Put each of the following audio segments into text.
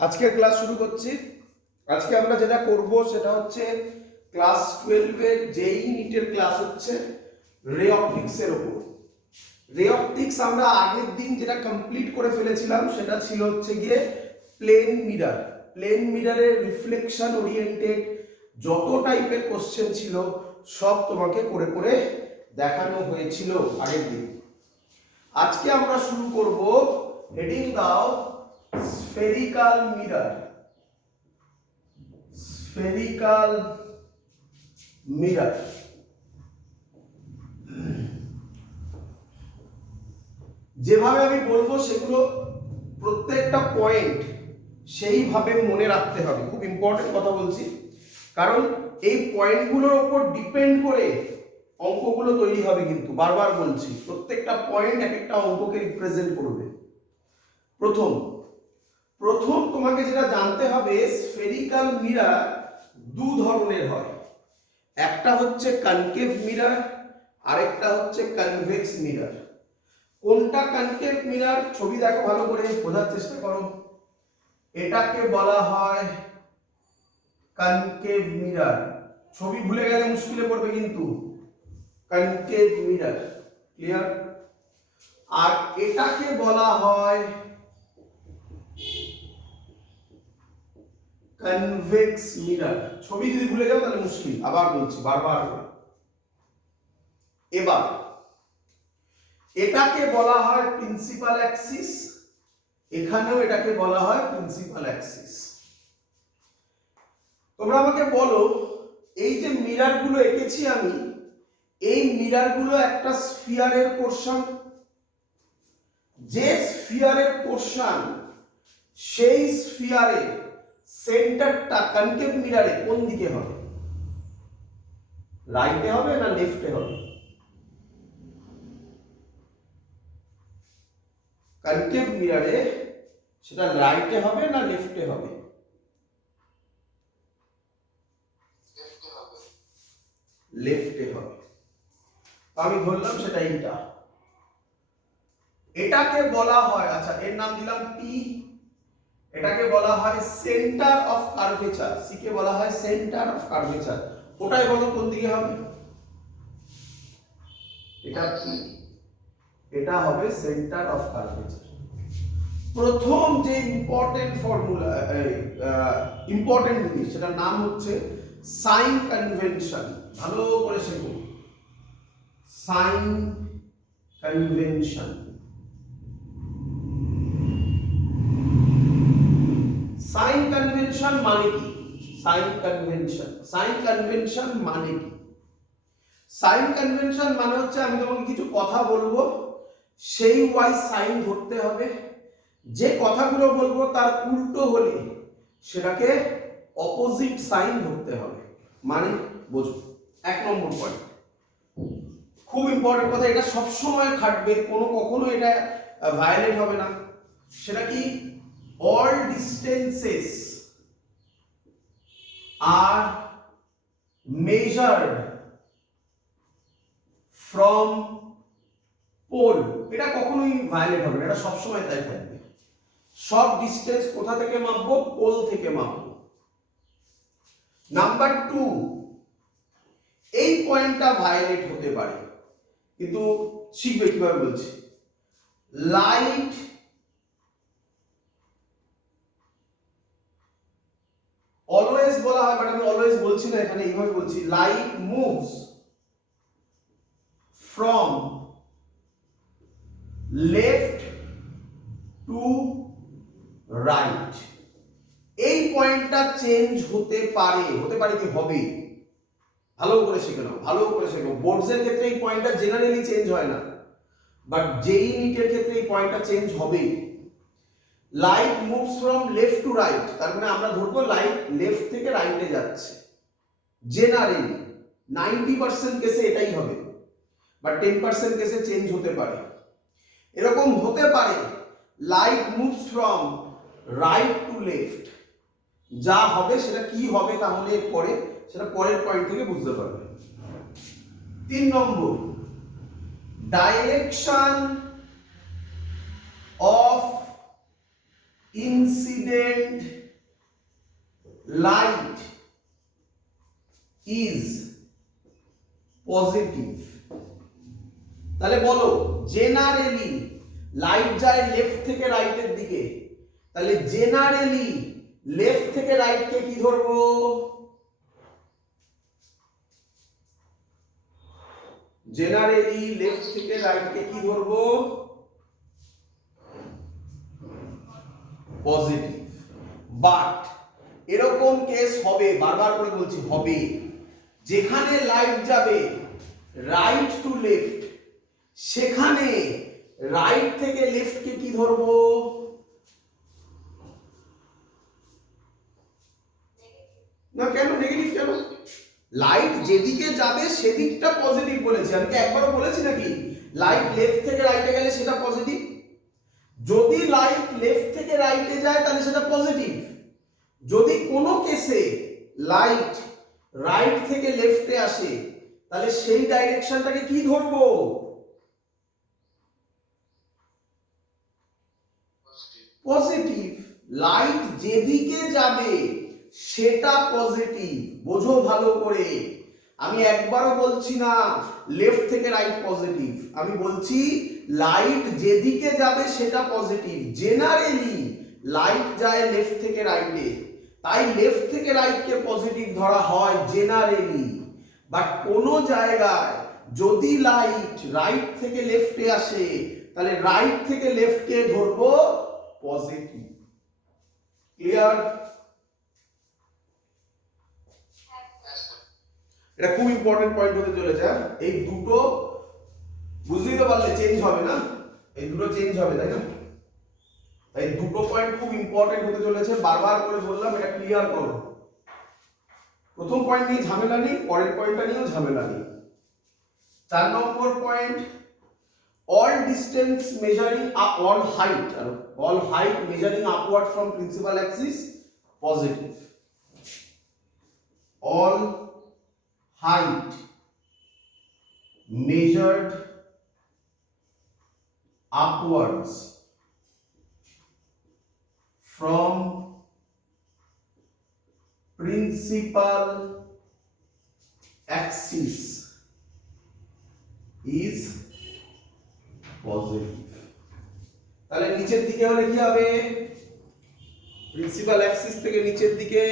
আজকের ক্লাস শুরু করছি। আজকে আমরা যেটা করব সেটা হচ্ছে ক্লাস 12 এর যেই নিটের ক্লাস হচ্ছে রে অপটিক্স এর উপর। রে অপটিক্স আমরা আগের দিন যেটা কমপ্লিট করে ফেলেছিলাম সেটা ছিল হচ্ছে গিয়ে প্লেন মিরর। প্লেন মিররের রিফ্লেকশন ওরিয়েন্টেড যত টাইপের কোশ্চেন ছিল সব তোমাকে করে করে দেখানো হয়েছিল আগের দিন। আজকে আমরা শুরু করব, হেডিং দাও spherical mirror. Spherical mirror. যেভাবে আমি বলবো সেগুলো প্রত্যেকটা পয়েন্ট সেইভাবে মনে রাখতে হবে। খুব ইম্পর্টেন্ট কথা বলছি, কারণ এই পয়েন্টগুলোর উপর ডিপেন্ড করে অঙ্কগুলো তৈরি হবে। কিন্তু বারবার বলছি, প্রত্যেকটা পয়েন্ট এক একটা অঙ্ককে রিপ্রেজেন্ট করবে। প্রথম তোমাকে যেটা জানতে হবে, স্ফেরিক্যাল মিরর দু ধরনের হয়। একটা হচ্ছে কনকেভ মিরর, আরেকটা হচ্ছে কনভেক্স মিরর। কোনটা কনকেভ মিরর? ছবি দেখো, ভালো করে বোঝার চেষ্টা করো। এটাকে বলা হয় কনকেভ মিরর। ছবি ভুলে গেলে মুশকিলে পড়বে কিন্তু। Concave mirror, clear? আর এটাকে বলা হয় কনভেক্স মিরর। ছবি যদি ভুলে যাও তাহলে মুশকিল। আবার বলছি, বারবার। এবার এটাকে বলা হয় প্রিন্সিপাল অ্যাক্সিস, এখানেও এটাকে বলা হয় প্রিন্সিপাল অ্যাক্সিস। তোমরা আমাকে বলো, এই যে মিরর গুলো এঁকেছি আমি, এই মিরর গুলো একটা স্ফিয়ারের পোরশন। যে স্ফিয়ারের পোরশন, সেই স্ফিয়ারের সেন্টারটা কনকেভ মিররে কোন দিকে হবে? রাইটে হবে না লেফটে হবে? কনকেভ মিররে সেটা রাইটে হবে না লেফটে হবে? লেফটে হবে। আমি ধরলাম সেটা এইটা। এটাকে বলা হয়, আচ্ছা এর নাম দিলাম পি। এটাকে বলা হয় centre of curvature. C K বলা হয় সেন্টার অফ কার্ভেচার। ওটাই বলো কোন দিকে হবে? এটা কি? এটা হবে সেন্টার অফ কার্ভেচার। প্রথম যে ইম্পর্টেন্ট ফর্মুলা, ইম্পর্টেন্ট জিনিস, সেটার নাম হচ্ছে সাইন কনভেনশন। ভালো করে শেখো, সাইন কনভেনশন। সাইন কনভেনশন মানে কি? সাইন কনভেনশন মানে কি? সাইন কনভেনশন মানে হচ্ছে আমি তোমাকে কিছু কথা বলবো, সেই ওয়াইজ সাইন ধরতে হবে। যে কথাগুলো বলবো তার উল্টো হলে সেটাকে অপোজিট সাইন ধরতে হবে। মানে বোঝো, 1 নম্বর পয়েন্ট, খুব ইম্পর্টেন্ট কথা। এটা সবসময় খাটবে, কখনো এটা ভায়োলেট হবে না। সেটা কি? all distances are measured from pole। এটা কখনোই ভায়োলেট হবে না, এটা সবসময় তাই থাকবে। সব ডিস্টেন্স কোথা থেকে মাপবো? পোল থেকে মাপবো। নাম্বার 2, এই পয়েন্টটা ভায়োলেট হতে পারে, কিন্তু শিখবে কিভাবে বলছি। লাইট অলওয়েজ বলা হয়, বাট আমি অলওয়েজ বলছি না, এখানে এইভাবে বলছি। Light moves from left to right. এই পয়েন্টটা চেঞ্জ হতে পারে, কি হবে? ভালো করে শিখে নাও, ভালো করে শেখো। বোর্ডসের ক্ষেত্রে এই পয়েন্টটা জেনারেলি চেঞ্জ হয় না, বাট যেই নিটের ক্ষেত্রে এই পয়েন্টটা চেঞ্জ হবেই। Light moves from left to right, তার মানে আমরা ধরবো লাইট লেফট থেকে রাইটে যাচ্ছে। জেনারেলি 90% কেসে এটাই হবে, বাট 10% কেসে চেঞ্জ হতে পারে। এরকম হতে পারে light moves from right to left. যা হবে সেটা কি হবে তাহলে পরে, সেটা পরের পয়েন্ট থেকে বুঝতে পারবে। 3 নম্বর, direction of incident light is positive। তাহলে বলো জেনারেলি লাইট যায় লেফট থেকে রাইটের দিকে, তাহলে জেনারেলি লেফট থেকে রাইটকে কি ধরবো? জেনারেলি লেফট থেকে রাইটকে কি ধরবো? পজিটিভ। বাট এরকম কেস হবে, বারবার করে বলছি হবে, যেখানে লাইট যাবে রাইট টু লেফট, সেখানে রাইট থেকে লেফটকে কি ধরবো? না কেন নেগেটিভ কেন? লাইট যেদিকে যাবে সেদিকটা পজিটিভ বলেছি, আমি কি একবারও বলেছি নাকি লাইট লেফট থেকে রাইটে গেলে সেটা পজিটিভ? যদি লাইট লেফট থেকে রাইটে যায় তাহলে সেটা পজিটিভ। যদি কোনো কেসে লাইট রাইট থেকে লেফটে আসে তাহলে সেই ডাইরেকশনটাকে কি ধরবো? পজিটিভ। লাইট যেদিকে যাবে সেটা পজিটিভ, বোঝো ভালো করে। আমি একবারও বলছি না লেফট থেকে রাইট পজিটিভ, আমি বলছি লাইট যেদিকে যাবে সেটা পজিটিভ। জেনারেলি লাইট যায় লেফট থেকে রাইটে, তাই লেফট থেকে রাইটকে পজিটিভ ধরা হয় জেনারেলি। বাট কোনো জায়গায় যদি লাইট রাইট থেকে লেফটে আসে তাহলে রাইট থেকে লেফটকে ধরবো পজিটিভ। ক্লিয়ার? এটা খুব ইম্পর্টেন্ট পয়েন্ট হতে চলেছে। এই দুটো বুঝতেই তো পারলে চেঞ্জ হবে না, এই দুটো চেঞ্জ হবে তাই না? তাই দুটো পয়েন্ট খুব ইম্পর্টেন্ট হতে চলেছে, বারবার করে বললাম এটা ক্লিয়ার করো। প্রথম পয়েন্ট নিয়ে ঝামেলা নেই, পরের পয়েন্টটা নিয়েও ঝামেলা নেই। 4 নম্বর point, all distance measuring up, all height measuring upward from principal axis positive। all height measured upwards from principal axis is positive। তাহলে নিচের দিকে হলে কি হবে? প্রিন্সিপাল অ্যাক্সিস থেকে নিচের দিকে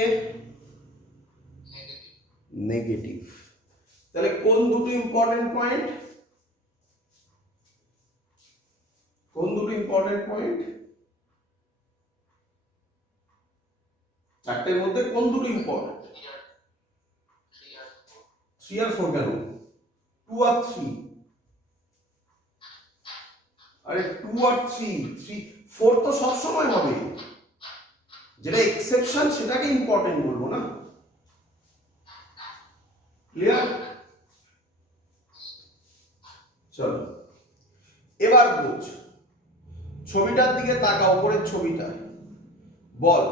নেগেটিভ। তাহলে কোন দুটো ইম্পর্টেন্ট পয়েন্ট? কোন দুটো ইম্পর্টেন্ট পয়েন্ট? চারটের মধ্যে কোন দুটো ইম্পর্টেন্ট? 3 আর 4 কেন? 2 আর 3। আরে 2 আর 3, 4 তো সব সময় হবে, যেটা এক্সেপশন সেটাকে ইম্পর্টেন্ট বলবো না। ক্লিয়ার? চলো এবার বুঝ, ছবিটার দিকে তাকা, উপরের ছবিটা। বল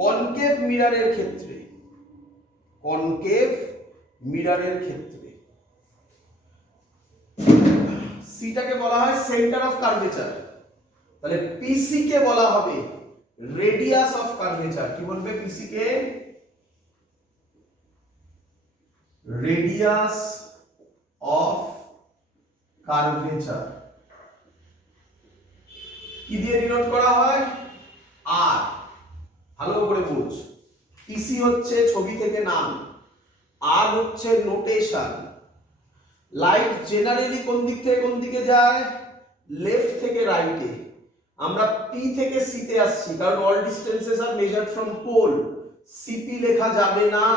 কনকেভ মিররের ক্ষেত্রে, কনকেভ মিররের ক্ষেত্রে সিটাকে বলা হয় সেন্টার অফ কার্ভেচার, তাহলে পিসি কে বলা হবে রেডিয়াস অফ কার্ভেচার। কি বলবে পিসি কে? Radius of curvature. কি দিয়ে ডিনোট করা হয়? আর। ভালো করে বুঝ, পিসি হচ্ছে ছবি থেকে নাম, আর হচ্ছে নোটেশন। লাইট জেনারেলি কোন দিক থেকে কোন দিকে যায়? লেফট থেকে রাইটে। আমরা পি থেকে সি তে আসছি কারণ all distances are measured from pole. CP লেখা যাবে না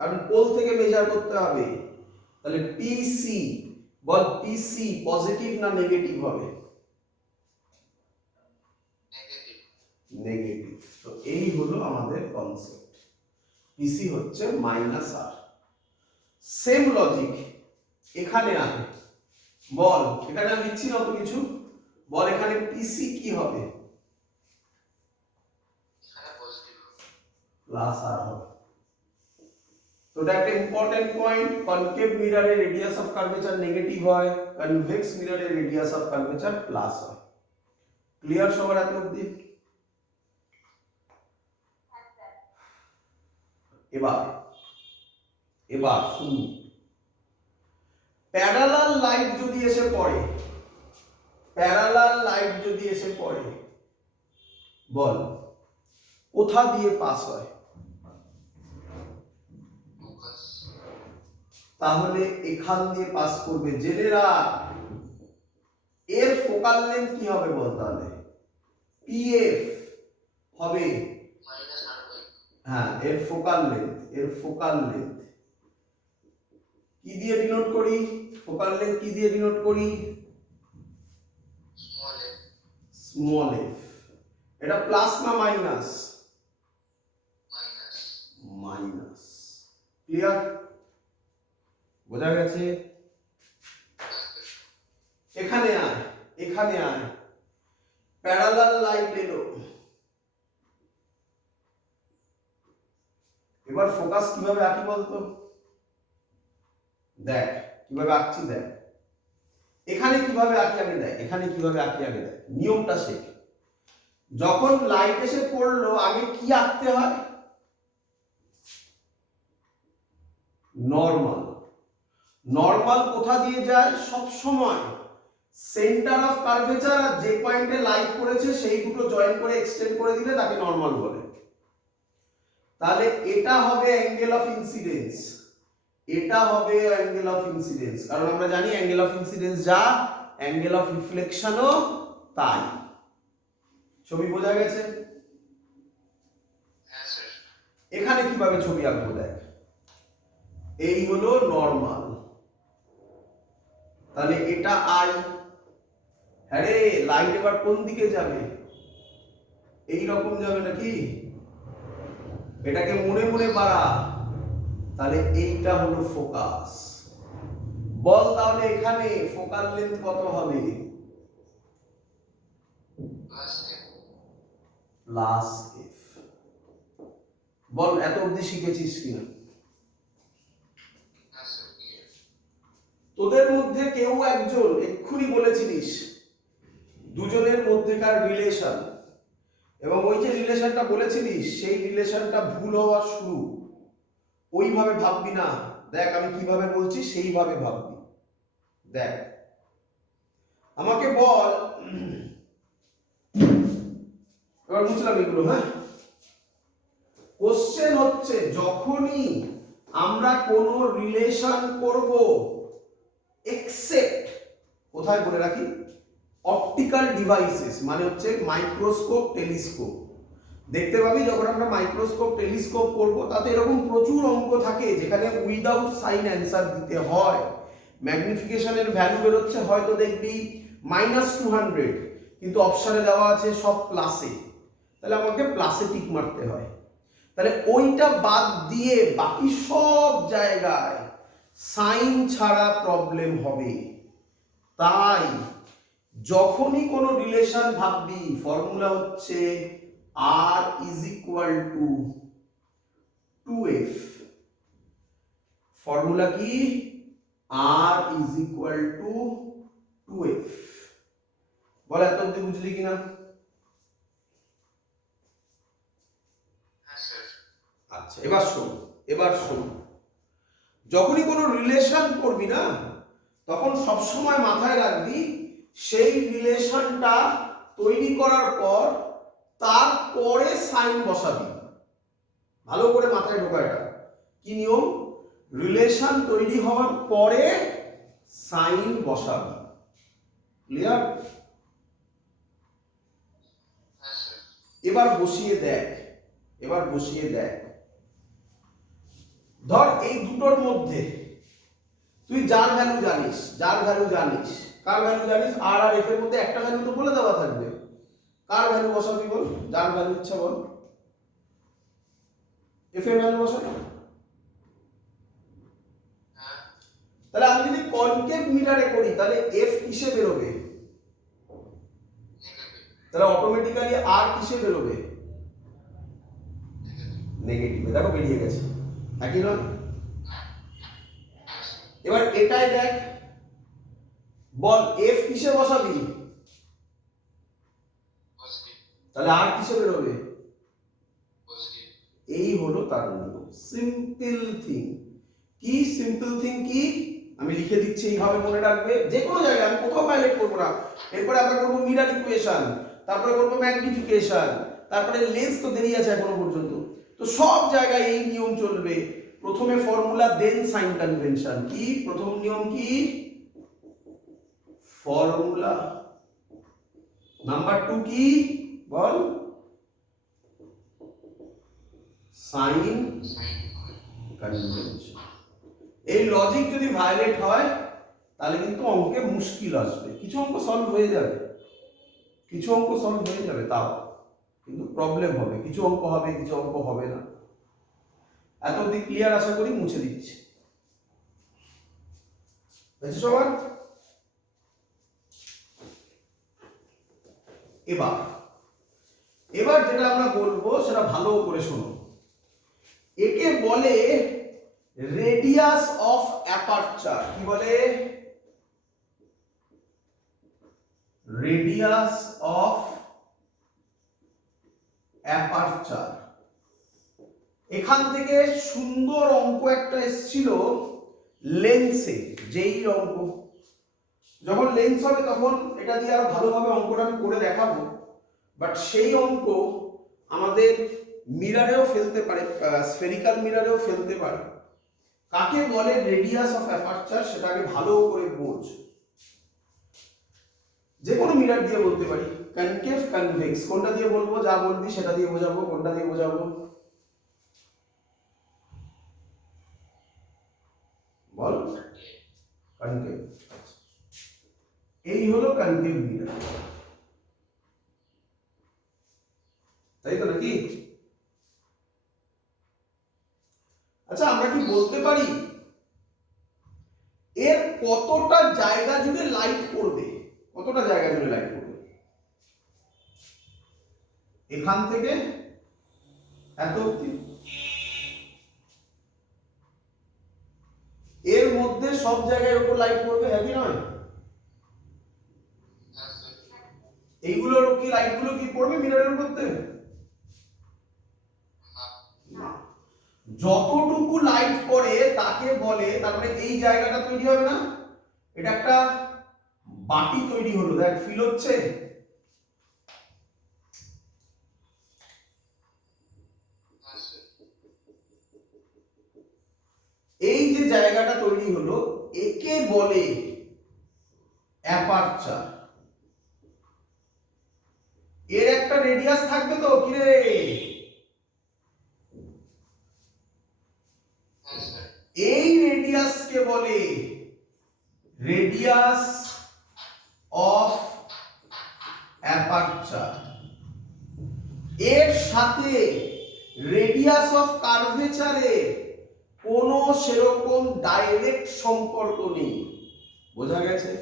কারণ পোল থেকে মেজার করতে হবে। তাহলে পিসি, বল পিসি পজিটিভ না নেগেটিভ হবে? নেগেটিভ। তো এই হলো আমাদের কনসেপ্ট, পিসি হচ্ছে মাইনাস আর। সেম লজিক এখানে আছে। বল এখানে আমি লিখছি না তো কিছু, বল এখানে পিসি কি হবে? প্লাস আর হবে। তো এটা একটা ইম্পর্টেন্ট পয়েন্ট, কনকেভ মিররের রেডিয়াস অফ কার্ভেচার নেগেটিভ হয়, কনভেক্স মিররের রেডিয়াস অফ কার্ভেচার প্লাস হয়। ক্লিয়ার সবার এত অবধি? এবার এবার শুনুন, প্যারালাল লাইট যদি এসে পড়ে, প্যারালাল লাইট যদি এসে পড়ে, বল কোথা দিয়ে পাস হয়? তাহলে এখান দিয়ে পাস করবে। জেনেরা এর ফোকাল লেন্থ কি হবে বল? তাহলে পিএফ হবে, হ্যাঁ, এর ফোকাল লেন্থ, এর ফোকাল লেন্থ কি দিয়ে ডিনোট করি? ফোকাল লেন্থ কি দিয়ে ডিনোট করি? Small F. এটা প্লাস না মাইনাস? মাইনাস। ক্লিয়ার? বোঝা গেছে? এখানে আয়, এখানে আয়, প্যারালাল লাইট এলো। এবার ফোকাস কিভাবে আঁকি বলতো? দেখ কিভাবে আঁকছি, দেখ এখানে কিভাবে আঁকি আমি, দেখ এখানে কিভাবে আঁকি আগে দেখ, নিয়মটা শেখ। যখন লাইট এসে পড়লো আগে কি আঁকতে হয়? নরমাল। নরমাল কোথা দিয়ে যায়? সব সময় সেন্টার অফ কার্ভেচার আর যে পয়েন্টে লাইট পড়েছে সেই দুটো জয়েন করে এক্সটেন্ড করে দিলে তাকে নরমাল বলে। তাহলে এটা হবে অ্যাঙ্গেল অফ ইনসিডেন্স, এটা হবে অ্যাঙ্গেল অফ ইনসিডেন্স, কারণ আমরা জানি অ্যাঙ্গেল অফ ইনসিডেন্স যা, অ্যাঙ্গেল অফ রিফ্লেকশনও তাই। ছবি বোঝা গেছে? এখানে কিভাবে ছবি আঁকবো দেখ, এই হলো নরমাল, তাহলে এটা আই। হ্যাঁ রে, লাইট এবার কোন দিকে যাবে? এই রকম যাবে নাকি? এটাকে মনে মনে বাড়া, তাহলে এইটা হলো ফোকাস। বল তাহলে এখানে ফোকাল লেন্থ কত হবে? Plus F. বল এত অবধি শিখেছিস কিনা? তোদের মধ্যে কেউ একজন এক্ষুনি বলেছিলিস দুজনের মধ্যেকার রিলেশন, এবং ওই যে রিলেশনটা বলেছিলিস সেই রিলেশনটা ভুল হওয়া শুরু। ওইভাবে ভাববি না, দেখ আমি কিভাবে বলছি সেইভাবে ভাববি। দেখ আমাকে বল, এবার বুঝলাম এগুলো, হ্যাঁ। কোশ্চেন হচ্ছে যখনই আমরা কোনো রিলেশন করব, এক্সেপ্ট কোথায় বলে রাখি, অপটিক্যাল ডিভাইসেস মানে হচ্ছে মাইক্রোস্কোপ, টেলিস্কোপ। দেখতে পাবি যখন আমরা মাইক্রোস্কোপ টেলিস্কোপ করব তাতে এরকম প্রচুর অঙ্ক থাকে যেখানে উইদাউট সাইন অ্যান্সার দিতে হয়। ম্যাগনিফিকেশনের ভ্যালু বেরোচ্ছে হয়তো দেখবি -200, কিন্তু অপশনে দেওয়া আছে সব প্লাসে, তাহলে আমাকে প্লাসে টিক মারতে হয়। তাহলে ওইটা বাদ দিয়ে বাকি সব জায়গায় সাইন ছাড়া প্রবলেম হবে। তাই যখনই কোনো রিলেশন ভাববি ফর্মুলা হচ্ছে R is equal to 2F। Formula কি? R is equal to 2F। বল এত অবধি বুঝলি কিনা? আচ্ছা এবার শোন, এবার শোন, যখনই কোনো রিলেশন করবি না তখন সবসময় মাথায় রাখবি সেই রিলেশনটা তৈরি করার পর তারপরে সাইন বসাবি। ভালো করে মাথায় ঢোকা, এটা কি নিয়ম? রিলেশন তৈরি হওয়ার পরে সাইন বসাবি। ক্লিয়ার? এবার বসিয়ে দেখ, এবার বসিয়ে দেখ, ধর এই দুটোর মধ্যে তুই যার ভ্যালু জানিস, যার ভ্যালু জানিস, কার ভ্যালু জানিস, আর আর এফ এর মধ্যে একটা ভ্যালু তো বলে দেওয়া থাকবে। কার ভ্যালু বসাবি বল? যার ভ্যালু ইচ্ছা বল, এফ এর ভ্যালু বসাবি। তাহলে আমি যদি কনকেভ মিটারে করি তাহলে এফ কিসে বেরোবে? তাহলে অটোমেটিক্যালি আর কিসে বেরোবে? নেগেটিভে। দেখো বেরিয়ে গেছে, একই নয়? এবার এটাই দেখ, বল এফ কিসে বসাবি? তাহলে আর কিসে বেরোবে? এই হলো তার নিয়ম। Simple thing. কি সিম্পল থিং কি? আমি লিখে দিচ্ছি, এইভাবে মনে রাখবে। যে কোনো জায়গায় আমি কোথাও হাইলাইট করবো না। এরপরে আমরা করবো মিরর ইকুয়েশন, তারপরে করবো ম্যাগনিফিকেশন, তারপরে লেন্স তো দেরি আছে এখনো পর্যন্ত। তো সব জায়গায় এই নিয়ম চলবে। প্রথমে ফর্মুলা, দেন সাইন কনভেনশন। কি প্রথম নিয়ম? কি ফর্মুলা। নাম্বার 2 কি বল? Sign convention. এই লজিক যদি ভায়োলেট হয় তাহলে কিন্তু অঙ্কে মুশকিল আসবে। কিছু অঙ্ক সলভ হয়ে যাবে, কিছু অঙ্ক সলভ হয়ে যাবে, তাও কিন্তু প্রবলেম হবে। কিছু অঙ্ক হবে, কিছু অঙ্ক হবে না। এত অব্দি ক্লিয়ার? আশা করি মুছে দিচ্ছি। বুঝছো সবার? এবার যেটা আমরা বলবো সেটা ভালো করে শোনো। একে বলে রেডিয়াস অফ অ্যাপারচার। কি বলে? Radius of aperture. এখান থেকে সুন্দর অঙ্ক একটা এসেছিল লেন্সে, যেই অঙ্ক। যখন লেন্স হবে তখন এটা দিয়ে আরো ভালোভাবে অঙ্কটা আমি করে দেখাবো। বাট সেই অঙ্ক আমাদের মিররেও ফেলতে পারে, স্ফেরিক্যাল মিররেও ফেলতে পারে। কাকে বলে রেডিয়াস অফ অ্যাপারচার সেটা আগে ভালো করে বোঝ। যে কোনো মিরর দিয়ে বলতে পারি, কনকেভ, কনভেক্স, কোনটা দিয়ে বলবো? যা বলবি সেটা দিয়ে বোঝাবো। কোনটা দিয়ে বোঝাবো বল? কনকেভ। এই হলো কনকেভ মিরর, তাই তো নাকি? আচ্ছা, আমরা কি বলতে পারি এর কতটা জায়গা জুড়ে লাইট পড়বে? কতটা জায়গা জুড়ে লাইট পড়বে? এখান থেকে এত অবধি, এর মধ্যে সব জায়গায় উপর লাইট পড়বে, একই নয়? এইগুলোর কি লাইটগুলো কি পড়বে মিররের মধ্যে? না। যতটুকু লাইট পড়ে তাকে বলে, তার মানে এই জায়গাটা তৈরি হবে না? এটা একটা বাটি তৈরি হলো, দেখ ফিল হচ্ছে? এই যে জায়গাটা তৈরি হলো একে বলে অ্যাপারচার। এর একটা রেডিয়াস থাকবে তো, কি রে? এই রেডিয়াসকে বলে রেডিয়াস অফ অ্যাপারচার। এর সাথে রেডিয়াস অফ কার্ভেচারে কোনো সেরকম ডাইরেক্ট সম্পর্ক নেই। বোঝা গেছে?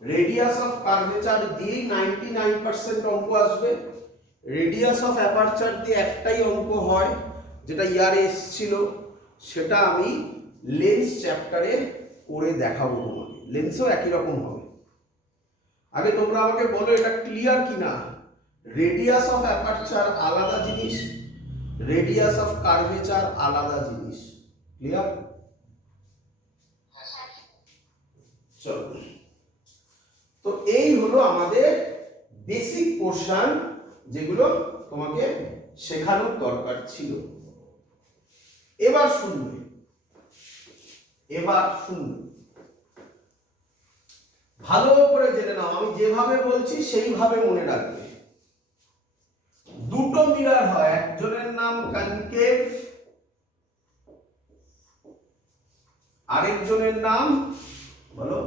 রেডিয়াস অফ কার্ভেচার দিয়ে 99% অঙ্ক আসবে। রেডিয়াস অফ অ্যাপারচার দিয়ে একটাই অঙ্ক হয়, যেটা ইয়ারে এসেছিল, সেটা আমি লেন্স চ্যাপ্টারে করে দেখাবো তোমাকে। লেন্সও একই রকম হবে। আগে তোমরা আমাকে বলো এটা ক্লিয়ার কিনা। রেডিয়াস অফ অ্যাপারচার আলাদা জিনিস, রেডিয়াস অফ কার্ভেচার আলাদা জিনিস। ক্লিয়ার? চলো, তো এই হলো আমাদের বেসিক পোরশন, যেগুলো তোমাকে শেখানোর দরকার ছিল। এবার শুনবে, ভালো করে জেনে নাও। আমি যেভাবে বলছি সেইভাবে মনে রাখবে। দুটো মিরর হয়, একজনের নাম কনকেভ, আরেকজনের নাম বলো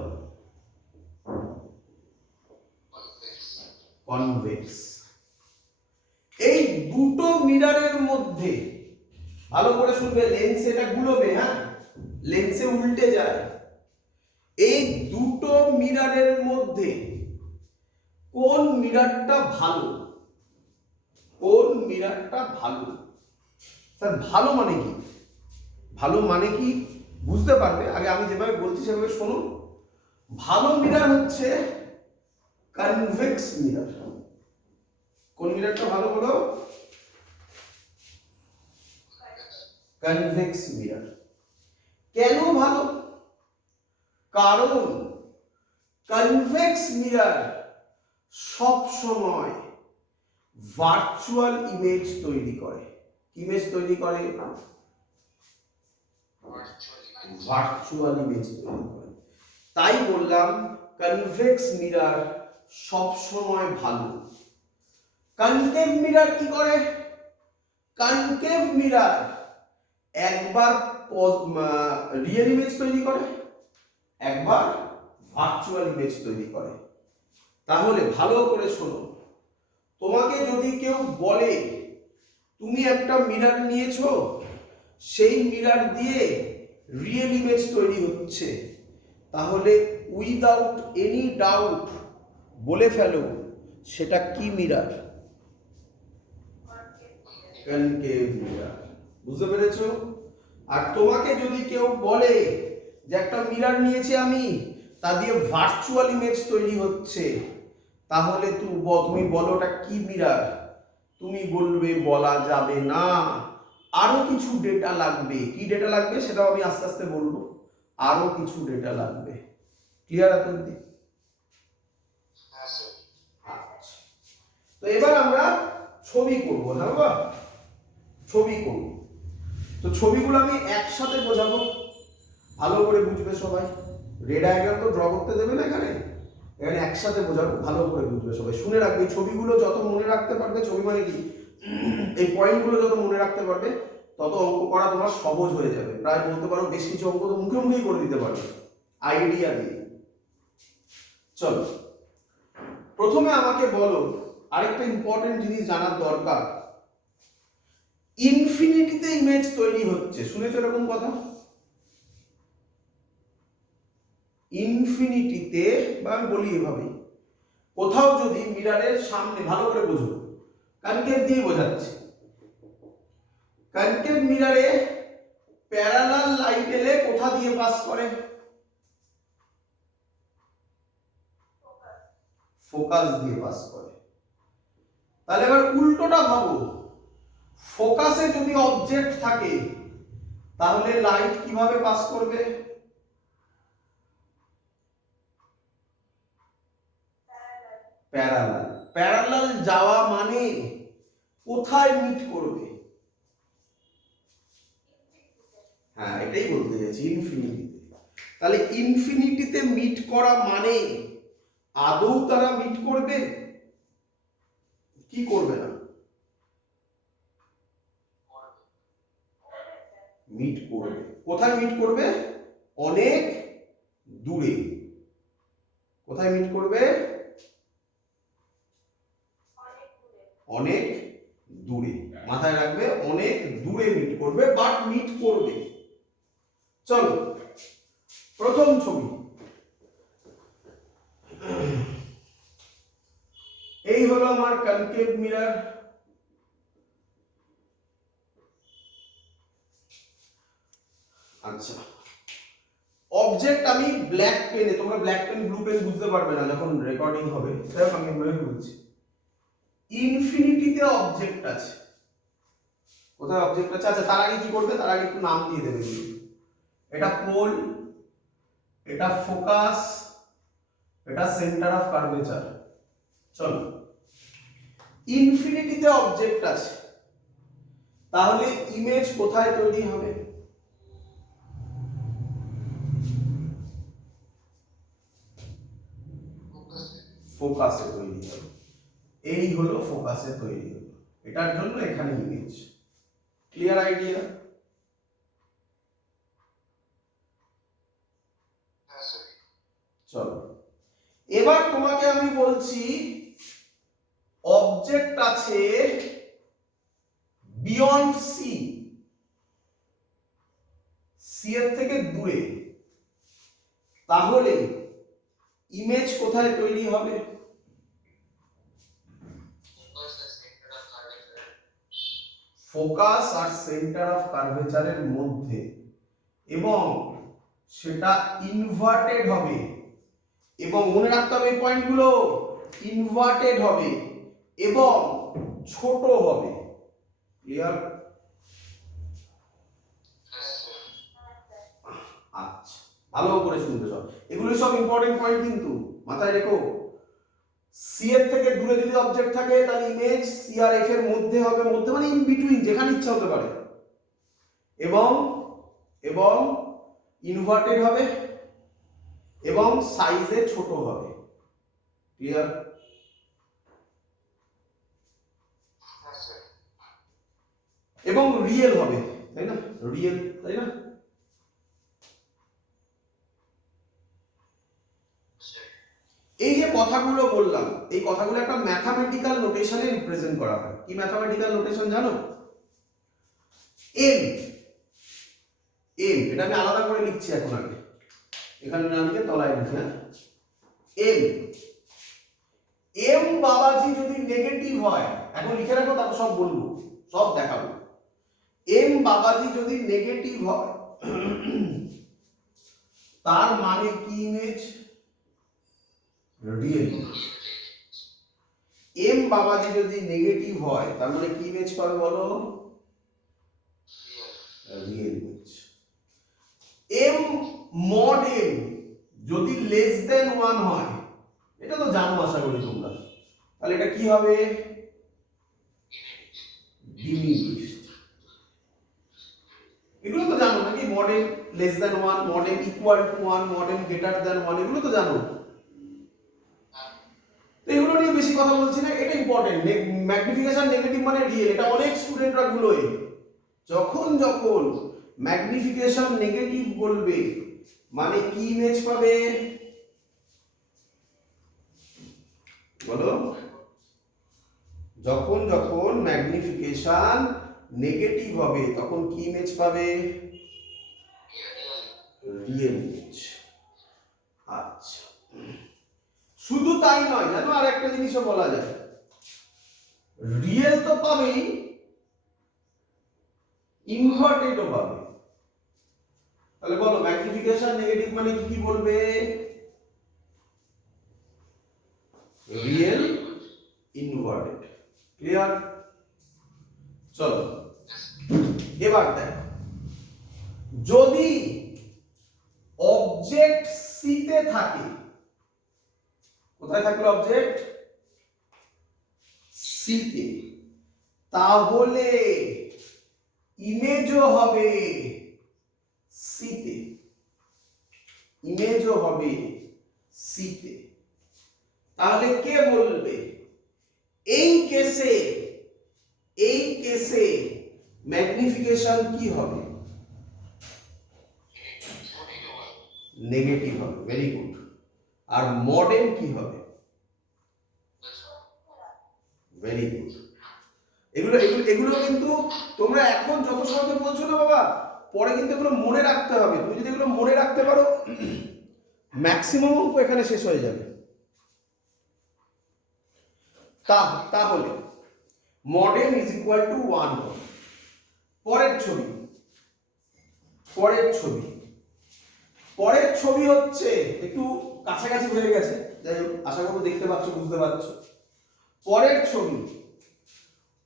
কনভেক্স। এই দুটো মিররের মধ্যে ভালো করে শুনবে, লেন্স এটা ঘুরবে, হ্যাঁ, লেন্সে উল্টে যায়। এই দুটো মিররের মধ্যে কোন মিররটা ভালো? কোন মিররটা ভালো? স্যার ভালো মানে কি? ভালো মানে কি বুঝতে পারবে, আগে আমি যেভাবে বলছি সেভাবে শোনো। ভালো মিরর হচ্ছে কনভেক্স মিরর। কোন মিররটা ভালো বলো? Convex mirror. কেন ভালো? কারণ কনভেক্স মিরর সব সময় ভার্চুয়াল ইমেজ তৈরি করে। ইমেজ তৈরি করে, ভার্চুয়াল ইমেজ তৈরি করে। তাই বললাম কনভেক্স মিরর সব সময় ভালো। কনকেভ মিরর কি করে? কনকেভ মিরর একবার রিয়েল ইমেজ তৈরি করে, একবার ভার্চুয়াল ইমেজ তৈরি করে। তাহলে ভালো করে শোনো, তোমাকে যদি কেউ বলে তুমি একটা মিরর নিয়েছো, সেই মিরর দিয়ে রিয়েল ইমেজ তৈরি হচ্ছে, তাহলে উইদাউট এনি ডাউট বলে ফেলো সেটা কি মিরর? Concave mirror. বুঝতে পেরেছো? আর তোমাকে যদি কেউ বলে যে একটা মিরর নিয়েছি আমি, তা দিয়ে ভার্চুয়াল ইমেজ তৈরি হচ্ছে, তাহলে তুমি বলো ওটা কি মিরর? তুমি বলবে বলা যাবে না, আরো কিছু ডেটা লাগবে। কি ডেটা লাগবে সেটাও আমি আস্তে আস্তে বলবো। আরো কিছু ডেটা লাগবে। ক্লিয়ার এতদিন? আচ্ছা, তো এবার আমরা ছবি করব। হ্যাঁ বাবা, ছবি করব। তো ছবিগুলো আমি একসাথে বোঝাবো, ভালো করে বুঝবে সবাই। রেড ডায়াগ্রাম তো ড্র করতে দেবে না এখানে, এখানে একসাথে বোঝাবো, ভালো করে বুঝবে সবাই। শুনে রাখবে, এই ছবিগুলো যত মনে রাখতে পারবে, ছবি মানে কি, এই পয়েন্টগুলো যত মনে রাখতে পারবে, তত অঙ্ক করা তোমার সহজ হয়ে যাবে। প্রায় বলতে পারো বেশ কিছু অঙ্ক তো মুখে মুখেই করে দিতে পারবে আইডিয়া দিয়ে। চলো, প্রথমে আমাকে বলো, আরেকটা ইম্পর্টেন্ট জিনিস জানার দরকার, ইনফিনিটিতে ইমেজ তৈরি হচ্ছে। শুনেছো এরকম কথা? ইনফিনিটিতে, বা আমি বলি এভাবে, কোথাও যদি মিররের সামনে, ভালো করে বুঝো, কনকেভ দিয়ে বোঝাচ্ছি, কনকেভ মিররে প্যারালাল লাইট এলে কোথা দিয়ে পাস করে? ফোকাস দিয়ে পাস করে। তাহলে এবার উল্টোটা ভাবো, ফোকাসে যদি অবজেক্ট থাকে তাহলে লাইট কিভাবে পাস করবে? প্যারালাল। প্যারালাল যাওয়া মানে কোথায় মিট করবে? হ্যাঁ, এটাই বলতে চাইছি, ইনফিনিটিতে। তাহলে ইনফিনিটিতে মিট করা মানে আদৌ তারা মিট করবে? কি করবে না? মিট করবে। কোথায় মিট করবে? অনেক দূরে। কোথায় মিট করবে? অনেক দূরে। মাথায় রাখবে, অনেক দূরে মিট করবে, বাট মিট করবে। চলো, প্রথম ছবি। এই হলো আমার কনকেভ মিরর। আচ্ছা, অবজেক্ট আমি ব্ল্যাক পেনে, তোমরা ব্ল্যাক পেন ব্লু পেন বুঝতে পারবে না যখন রেকর্ডিং হবে, তাই আমি এভাবে বলছি। ইনফিনিটিতে অবজেক্ট আছে। কোথায় অবজেক্ট আছে? আচ্ছা, তার আগে কি করবে? তার আগে একটু নাম দিয়ে দেবে। এটা পোল, এটা ফোকাস, এটা সেন্টার অফ কার্ভেচার। চলো, ইনফিনিটিতে অবজেক্ট আছে, তাহলে ইমেজ কোথায় তৈরি হবে? ফোকাসে তৈরি হবে। এই হলো ফোকাসে তৈরি হবে, এটার জন্য এখানে ইমেজ। Clear idea? চলো, এবার তোমাকে আমি বলছি অবজেক্ট আছে বিয়ন্ড সি, সি এর থেকে দূরে, তাহলে ইমেজ কোথায় তৈরি হবে? ফোকাস আর সেন্টার অফ কার্ভেচারের মধ্যে, এবং সেটা ইনভার্টেড হবে। এবং মনে রাখতে হবে এই পয়েন্টগুলো, ইনভার্টেড হবে এবং ছোট হবে। ক্লিয়ার? ভালো করে শুনবে সব, এগুলো সব ইম্পর্টেন্ট পয়েন্ট কিন্তু মাথায় রেখো। সি এর থেকে দূরে যদি অবজেক্ট থাকে তাহলে ইমেজ সি আর এফ এর মধ্যে হবে, মধ্যে মানে ইন বিটুইন, যেখানে ইচ্ছা হতে পারে, এবং এবং ইনভার্টেড হবে এবং সাইজে ছোট হবে। ক্লিয়ার? এবং রিয়েল হবে, তাই না? রিয়েল, তাই না? এই যে কথাগুলো বললাম, এই কথাগুলো একটা ম্যাথামেটিক্যাল নোটেশনে রিপ্রেজেন্ট করা হয়। কি ম্যাথামেটিক্যাল নোটেশন জানো? এম, এম এটা আমি আলাদা করে লিখছি এখন, আগে এখানে না লিখে তলায় লিখি। হ্যাঁ, এম, এম বাবাজি যদি নেগেটিভ হয়, এখন লিখে রাখো, তারপর সব বলবো, সব দেখাবো। এম বাবাজি যদি নেগেটিভ হয় তার মানে কি ইমেজ? Real image. এম বাবাজি যদি নেগেটিভ হয় তার মানে কি ইমেজ পাবে বলো? Real image. M mod M যদি লেস দেন 1 হয়, এটা তো জানো আশা করি তোমরা, তাহলে এটা কি হবে? ডিমিনিশড। এগুলো তো জানো নাকি? Mod M less than 1, mod M equal to 1, mod M greater than 1, এগুলো তো জানো। তো এগুলো নিয়ে বেশি কথা বলছি না, এটা ইম্পর্টেন্ট। ম্যাগনিফিকেশন নেগেটিভ মানে রিয়েল, এটা অনেক স্টুডেন্টরা গুলোয় যখন যখন ম্যাগনিফিকেশন নেগেটিভ বলবে মানে কি ইমেজ পাবে বলো? যখন যখন ম্যাগনিফিকেশন নেগেটিভ হবে তখন কি ইমেজ পাবে? Real image. আচ্ছা, শুধু তাই নয় জানো, আর একটা জিনিসও বলা যায়, রিয়েল তো পাবেই, ইনভার্টেডও পাবে। তাহলে বলো ম্যাগনিফিকেশন নেগেটিভ মানে কি কি বলবে? Real, inverted. ক্লিয়ার? চলো এবার দেখো, যদি অবজেক্ট সি তে থাকে, কোথায় থাকলো অবজেক্ট? সি তে, তাহলে ইমেজও হবে সি তে, ইমেজও হবে সি তে। তাহলে কে বলবে এই কেসে, এই কেসে ম্যাগনিফিকেশন কি হবে? নেগেটিভ হবে। Very good. আর মডেল কি হবে? Very good. এগুলো এগুলো এগুলো কিন্তু তোমরা এখন যত সহজে বলছো না বাবা, পরে কিন্তু এগুলো মনে রাখতে হবে। তুমি যদি এগুলো মনে রাখতে পারো, ম্যাক্সিমাম অঙ্ক এখানে শেষ হয়ে যাবে। তাহলে মডেল ইজ ইকুয়াল টু 1। পরের ছবি, পরের ছবি, পরের ছবি হচ্ছে একটু কাছাকাছি হয়ে গেছে, যাই হোক আশা করবো দেখতে পাচ্ছ, বুঝতে পারছো। পরের ছবি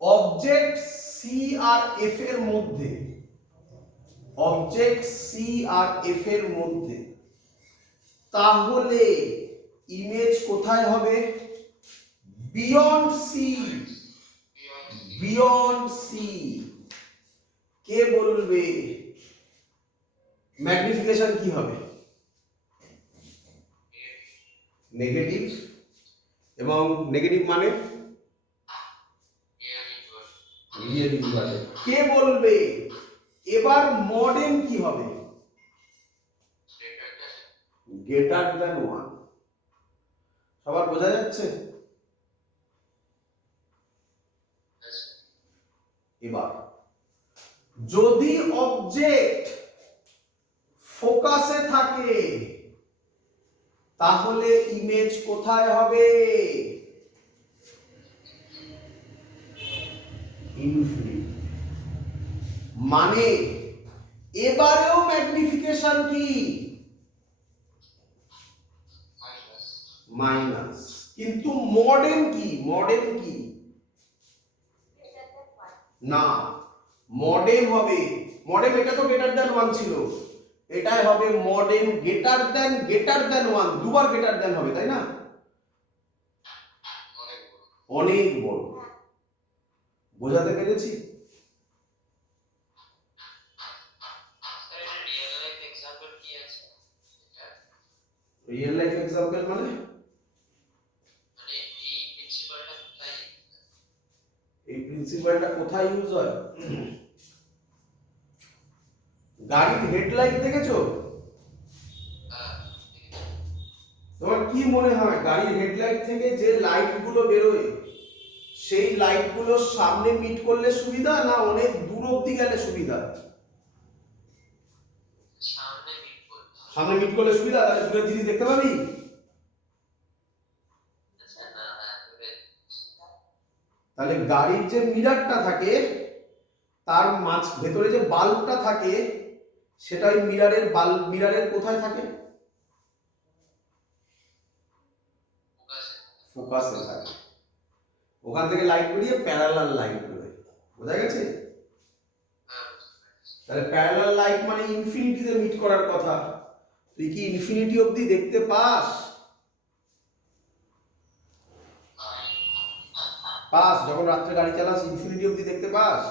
অবজেক্ট সি আর এফ এর মধ্যে, অবজেক্ট সি আর এফ এর মধ্যে, তাহলে ইমেজ কোথায় হবে? Beyond C, beyond C. কে বলবে ম্যাগনিফিকেশন কি হবে? নেগেটিভ। এবং নেগেটিভ মানে রিয়েল ইনভার্টেড। কে বলবে এবার মডেল কি হবে? Greater than 1। সবার বোঝা যাচ্ছে? এবার যদি অবজেক্ট ফোকাসে থাকে তাহলে ইমেজ কোথায় হবে? ইনফিনিট। মানে এবারেও ম্যাগনিফিকেশন কি? মাইনাস। কিন্তু মডেল কি? মডেল কি? না, মডেল হবে, মডেল এটা তো গ্রেটার দ্যান 1 ছিল, এটাই হবে মডেম গ্রেটার দেন 1, দুবার গ্রেটার দেন হবে, তাই না? অনেক বড়। বোঝাতে পেরেছি? রিয়েল লাইফ এক্সাম্পল মানে এই প্রিন্সিপালটা কোথায় ইউজ হয়? গাড়ির হেডলাইট দেখেছো? তোমার কি মনে হয় গাড়ির হেডলাইট থেকে যে লাইটগুলো বেরোয় সেই লাইটগুলো সামনে মিট করলে সুবিধা না অনেক দূর অবধি গেলে সুবিধা? সামনে মিট করলে সুবিধা, তাহলে দূরের জিনিস দেখতে পাবি। তাহলে গাড়ির যে মিরারটা থাকে তার ভেতরে যে বাল্বটা থাকে সেটা ওই মিরারের কোথায় থাকে? ফোকাসে থাকে। ওখান থেকে লাইট বেরিয়ে প্যারালাল লাইট বেরোয়। বোঝা গেছে? তাহলে প্যারালাল লাইট মানে ইনফিনিটিতে মিট করার কথা। তুই কি ইনফিনিটি অবধি দেখতে পাস? যখন রাত্রে গাড়ি চালাস ইনফিনিটি অবধি দেখতে পাস?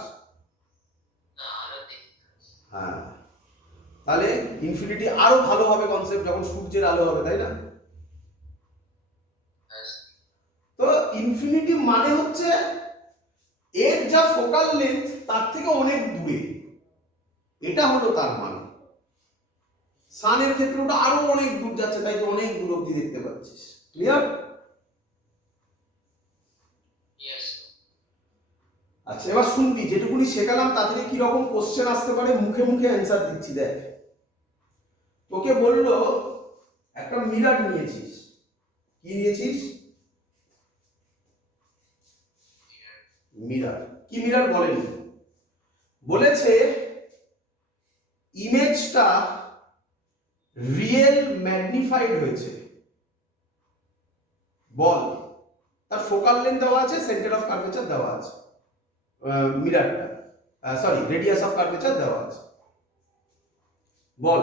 হ্যাঁ, তাহলে ইনফিনিটি আরো ভালো হবে কনসেপ্ট যখন সূর্যের আলো হবে, তাই না? তো ইনফিনিটি মানে হচ্ছে এর যা ফোকাল লেন্থ তার থেকে অনেক দূরে, এটা হলো তার মানে। সানের ক্ষেত্রে ওটা আরো অনেক দূর যাচ্ছে, তাই তো অনেক দূর অবধি দেখতে পাচ্ছিস। ক্লিয়ার? আচ্ছা, এবার শুনবি, যেটুকুনি শেখালাম তা থেকে কি রকম কোশ্চেন আসতে পারে, মুখে মুখে অ্যান্সার দিচ্ছি। দেখ, তোকে বললো একটা মিরার নিয়েছিস। কি নিয়েছিস? মিরার। কি মিরার বলেনি, বলেছে ইমেজটা রিয়েল ম্যাগনিফাইড হয়েছে। বল, তার ফোকাল লেন্থ দেওয়া আছে, সেন্টার অফ কার্ভেচার দেওয়া আছে, মিরারটা সরি রেডিয়াস অফ কার্ভেচার দেওয়া আছে। বল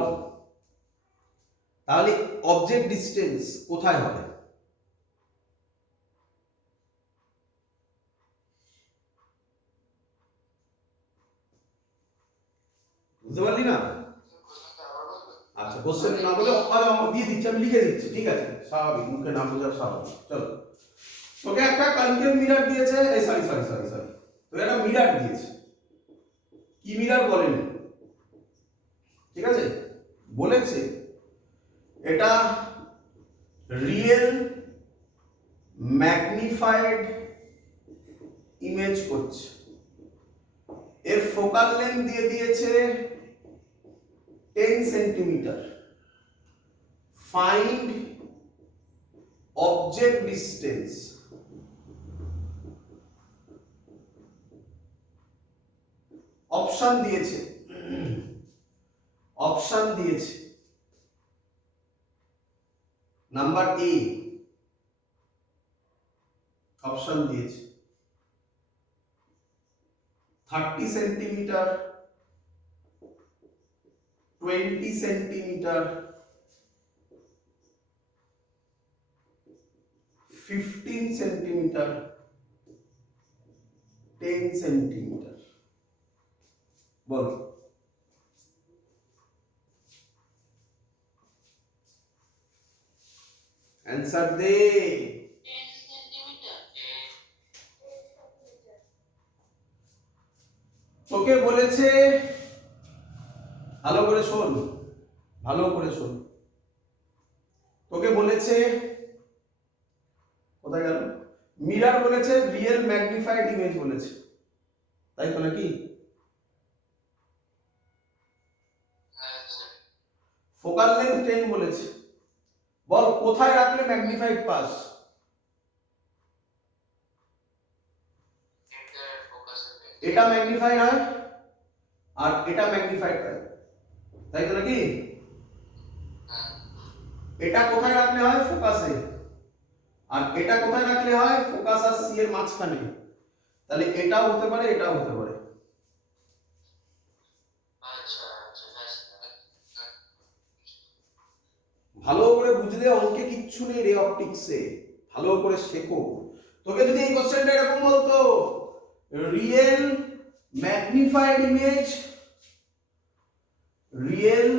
তাহলে অবজেক্ট ডিসটেন্স কোথায় হবে? বুঝতে পারলি না? আচ্ছা, কোশ্চেন না বলে দিয়ে দিচ্ছি, আমি লিখে দিচ্ছি, ঠিক আছে? স্বাভাবিক, মুখে না বোঝার স্বাভাবিক। চলো, তোকে একটা কনকেভ মিরার দিয়েছে, এই সরি তোকে একটা মিরার দিয়েছে। কি মিরার বলেনি, ঠিক আছে? বলেছে এটা রিয়েল ম্যাগনিফাইড ইমেজ করছে। এর ফোকাল লেন্থ দিয়ে দিয়েছে 10 centimetre. Find object distance. Option দিয়েছে, নাম্বার এ অপশন দিয়েছে 30 সেন্টিমিটার, 20 সেন্টিমিটার, 15 সেন্টিমিটার, 10 সেন্টিমিটার। বল, অ্যান্সার দে। তোকে বলেছে, ভালো করে শোন, তোকে বলেছে, কোথায় গেল? মিরার বলেছে রিয়েল ম্যাগনিফাইড ইমেজ বলেছে, তাই তো নাকি? ফোকাল লেন্থ 10 বলেছে। বল কোথায় রাখলে ম্যাগনিফাইড পাস? এটা ম্যাগনিফাইড হয় আর এটা ম্যাগনিফাইড হয়, তাই তো নাকি? এটা কোথায় রাখলে হয়? ফোকাসে। আর এটা কোথায় রাখলে হয়? ফোকাস আর সি এর মাঝখানে। তাহলে এটাও হতে পারে, এটাও হতে পারে। বুঝলে অঙ্কে কিচ্ছু নেই রে অপটিক্সে, ভালো করে শেখো। তোকে যদি এই কোশ্চেনটা এরকম বলতো, real magnified image, real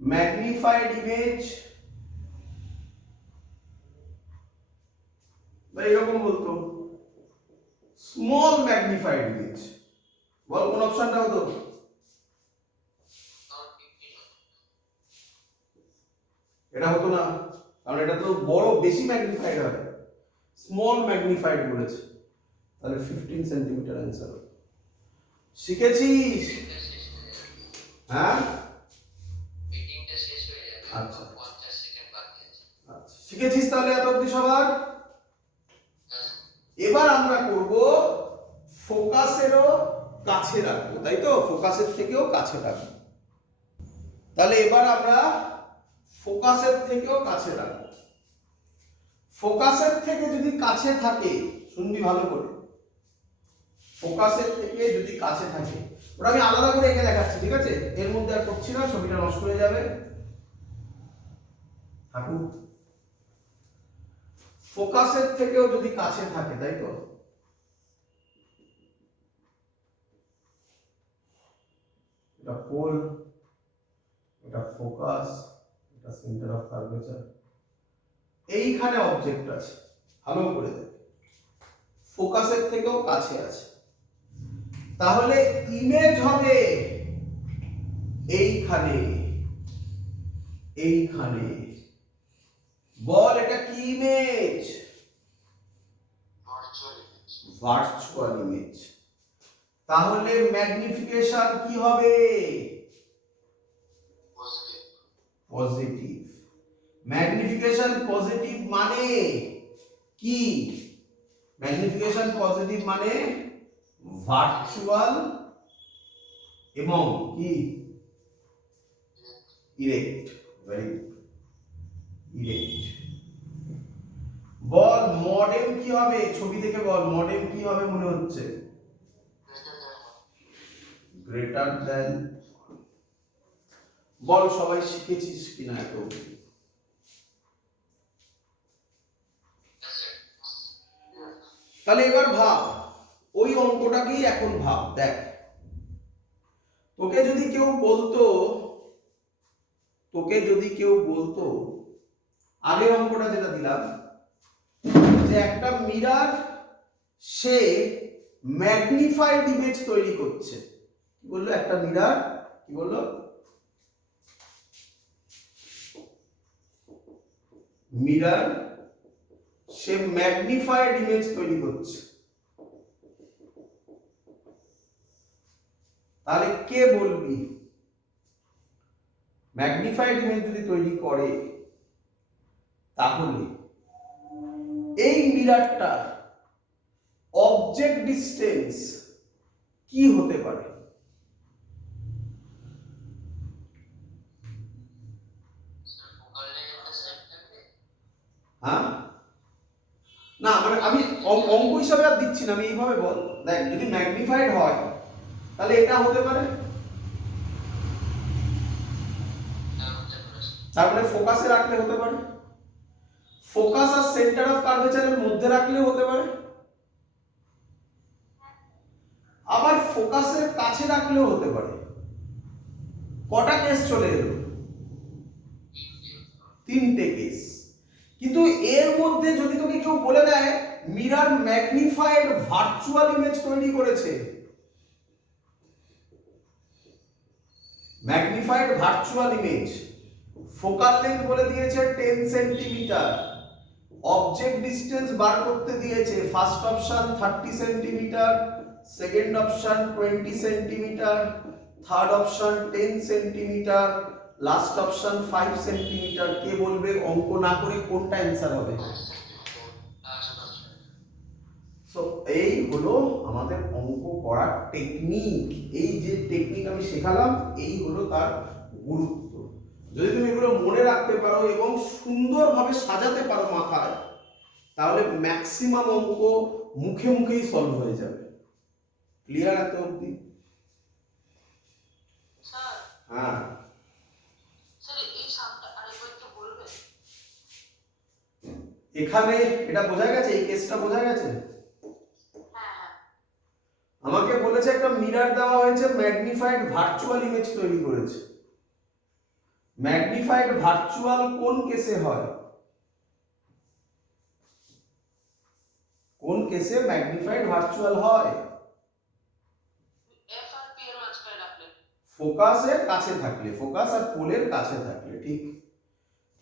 magnified image, বা এরকম বলতো স্মল ম্যাগনিফাইড ইমেজ, বল কোন অপশনটা হতো? এটা হতো না, কারণ এটা তো বড় বেশি ম্যাগনিফাইড হয়, স্মল ম্যাগনিফাইড বলেছে, তাহলে 15 সেন্টিমিটার অ্যান্সার। শিখেছিস? হ্যাঁ মিটিংটা শেষ হয়ে যাবে, আচ্ছা 50 সেকেন্ড বাকি আছে। আচ্ছা, শিখেছিস তাহলে এত অবধি সবার? এবার আমরা করব ফোকাসেরও কাছে রাখবো, তাই তো? ফোকাসের থেকেও কাছে রাখবো। তাহলে এবার আমরা ফোকাসের থেকেও কাছে রাখবো। ফোকাসের থেকে যদি কাছে থাকে, শুনবি ভালো করে, ফোকাসের থেকে যদি কাছে থাকে, ওটা আমি আলাদা করে এঁকে দেখাচ্ছি, ঠিক আছে? এর মধ্যে আর করছি না, ছবিটা নষ্ট হয়ে যাবে। থাকুক। ফোকাসের থেকেও যদি কাছে থাকে, তাই তো? এটা পোল, এটা ফোকাস, এটা সেন্টার অফ কার্ভেচার, এইখানে অবজেক্ট আছে, ভালো করে দেখ, ফোকাসের থেকেও কাছে আছে, তাহলে ইমেজ হবে এইখানে, এইখানে। বল এটা কি ইমেজ? Virtual image. তাহলে ম্যাগনিফিকেশন কি হবে? পজিটিভ। ম্যাগনিফিকেশন পজিটিভ মানে কি? ম্যাগনিফিকেশন পজিটিভ মানে ভার্চুয়াল এবং কি ইরেক্ট। Very good, erect. বল মডেম কি হবে? ছবি দেখে বল মডেম কি হবে মনে হচ্ছে? Greater than. বল সবাই শিখেছিস কিনা এত? তাহলে এবার ভাব, ওই অঙ্কটাকেই এখন ভাব। দেখ, তোকে যদি কেউ বলতো, তোকে যদি কেউ বলতো আগের অঙ্কটা যেটা দিলাম, যে একটা মিরর সে ম্যাগনিফাইড ইমেজ তৈরি করছে, কি বললো? একটা মিরর কি বললো? মিরর সে ম্যাগনিফাইড ইমেজ তৈরি করছে, তাহলে কে বলবি? ম্যাগনিফাইড ইমেজ যদি তৈরি করে, তাহলে এই মিররটার অবজেক্ট ডিসটেন্স কি হতে পারে? হ্যাঁ না, মানে আমি অঙ্ক হিসাবে আর দিচ্ছি না, আমি এইভাবে বল। দেখ, যদি ম্যাগনিফাইড হয় তাহলে এটা হতে পারে, তারপরে ফোকাসে রাখলে হতে পারে, ফোকাস আর সেন্টার অফ কার্ভেচারের মধ্যে রাখলেও হতে পারে, আবার ফোকাসের কাছে রাখলেও হতে পারে। কটা কেস চলে এলো? তিনটে কেস। কিন্তু এর মধ্যে যদি তোকে কেউ বলে দেয় মিরর ম্যাগনিফাইড ভার্চুয়াল ইমেজ তৈরি করেছে, magnified virtual image, focal length বলে দিয়েছে 10 সেন্টিমিটার, অবজেক্ট ডিসটেন্স বার করতে দিয়েছে, first option 30 centimetre, second option 20 centimetre, third option 10 centimetre, last option 5 centimetre. কে বলবে অঙ্ক না করে কোনটা অ্যান্সার হবে? সো এই হলো আমাদের অঙ্ক করার টেকনিক। এই যে টেকনিক আমি শেখালাম, এই হলো তার গুরুত্ব। যদি তুমি এগুলো মনে রাখতে পারো এবং সুন্দরভাবে সাজাতে পারো মাথায়, তাহলে ম্যাক্সিমাম অঙ্ক মুখে মুখেই সলভ হয়ে যাবে। ক্লিয়ার এত অবধি? স্যার, হ্যাঁ স্যার এই সামটা আরেকবার একটু বলবেন? এখানে এটা বোঝা গেছে, এই কেসটা বোঝা গেছে। আমাকে বলেছে একটা মিরর দেওয়া হয়েছে, ম্যাগনিফাইড ভার্চুয়াল ইমেজ তৈরি করেছে। ম্যাগনিফাইড ভার্চুয়াল কোন কেসে হয়? কোন কেসে ম্যাগনিফাইড ভার্চুয়াল হয়? ফোকাসের কাছে থাকলে, ফোকাস আর পোলের কাছে থাকলে, ঠিক।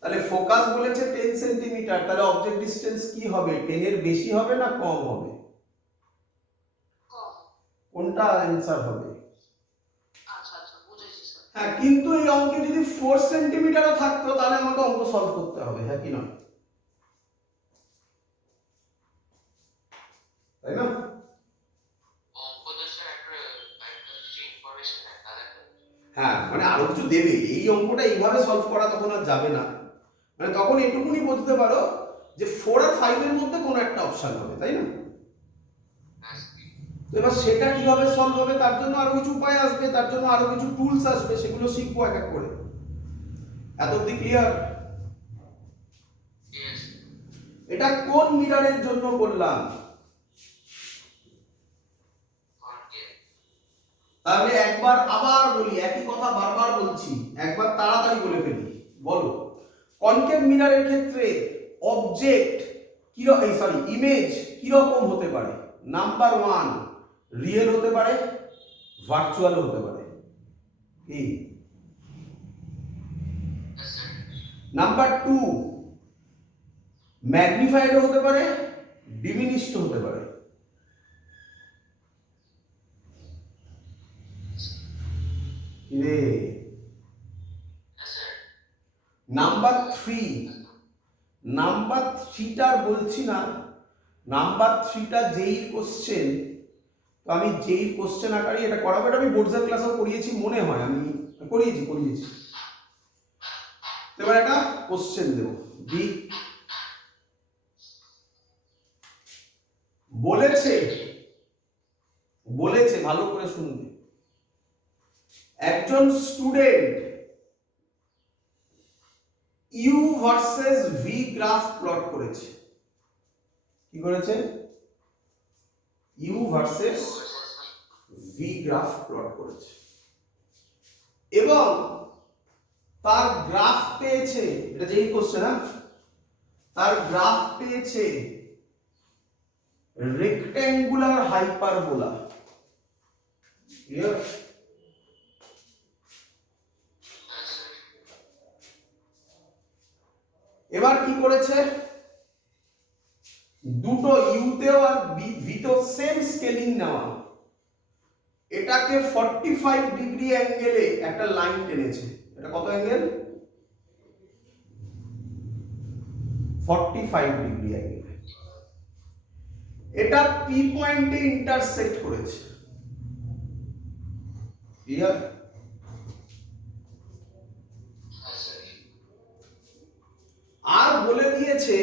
তাহলে ফোকাস বলেছে 10 সেন্টিমিটার, তাহলে অবজেক্ট ডিসটেন্স কি হবে? 10 এর বেশি হবে না কম হবে? কোনটা অ্যান্সার হবে? হ্যাঁ, কিন্তু এই অঙ্কে যদি 4 সেন্টিমিটারও থাকতো তাহলে আমাকে অঙ্ক সলভ করতে হবে, হ্যাঁ কি না? তাই না? হ্যাঁ, মানে আরো কিছু দেবে, এই অঙ্কটা এইভাবে সলভ করা তখন আর যাবে না। মানে তখন এটুকুনি বুঝতে পারো যে 4 আর 5 এর মধ্যে কোনো একটা অপশন হবে, তাই না? তো এবার সেটা কিভাবে সলভ হবে তার জন্য আরো কিছু উপায় আসবে, তার জন্য আরো কিছু টুলস আসবে, সেগুলো শিখবো এক এক করে। এত অবধি ক্লিয়ার? এটা কোন মিররের জন্য করলাম? তাহলে একবার আবার বলি, একই কথা বারবার বলছি, একবার তাড়াতাড়ি বলে ফেলি। বলো, কনকেভ মিররের ক্ষেত্রে অবজেক্ট ইমেজ কি রকম হতে পারে? নাম্বার 1 রিয়েল হতে পারে, ভার্চুয়াল হতে পারে। কি? নাম্বার 2 ম্যাগনিফাইড হতে পারে, ডিমিনিশড হতে পারে। নাম্বার 3টা বলছি না, নাম্বার 3টা যেই কোশ্চেন, তো আমি যেই কোশ্চেন আকারে এটা করাবো, এটা আমি বোর্ডসের ক্লাসেও করিয়েছি মনে হয়, আমি করিয়েছি। এবার একটা কোশ্চেন দেব, বি বলেছে ভালো করে শুনবে, একজন student U versus V graph plot করেছে। কি করেছে? U versus V graph plot করেছে এবং তার গ্রাফ পেয়েছে, এটা যেই কোশ্চেন, না তার গ্রাফ পেয়েছে রেক্ট্যাঙ্গুলার হাইপারবোলা। ক্লিয়ার? এবার কি করেছে, দুটো ইউতেও আর ভিতেও সেম স্কেলিং নেওয়া, এটাকে 45 ডিগ্রি অ্যাঙ্গেলে একটা লাইন টেনেছে। এটা কত অ্যাঙ্গেল? 45 ডিগ্রি অ্যাঙ্গেলে। এটা পি পয়েন্টে ইন্টারসেক্ট করেছে। ক্লিয়ার? আর বলে দিয়েছে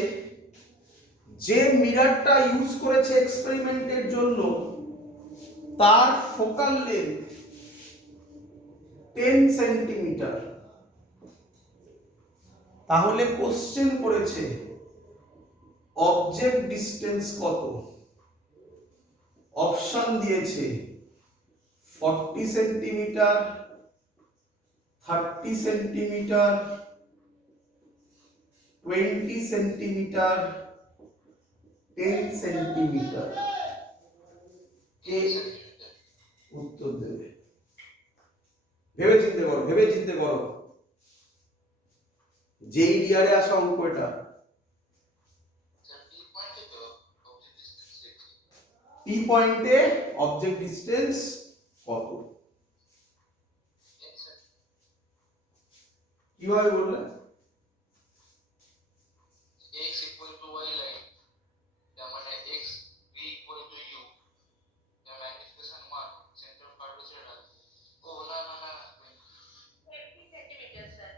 যে মিররটা ইউজ করেছে এক্সপেরিমেন্টের জন্য তার ফোকাল লেন্থ 10 সেন্টিমিটার। তাহলে কোশ্চেন করেছে অবজেক্ট ডিসটেন্স কত? অপশন দিয়েছে 40 সেন্টিমিটার, 30 সেন্টিমিটার, 20 সেন্টিমিটার, 10 সেন্টিমিটার। কে উত্তর দেবে? ভেবে চিন্তে করো, যেই ইয়ারে আসা অঙ্ক এটা। পি পয়েন্টে অবজেক্ট ডিসটেন্স কত? কিভাবে বললে? x equal to y line, তার মানে x v equal to u, the magnification 1, center of curvature না, ও না 20 সেন্টিমিটার স্যার।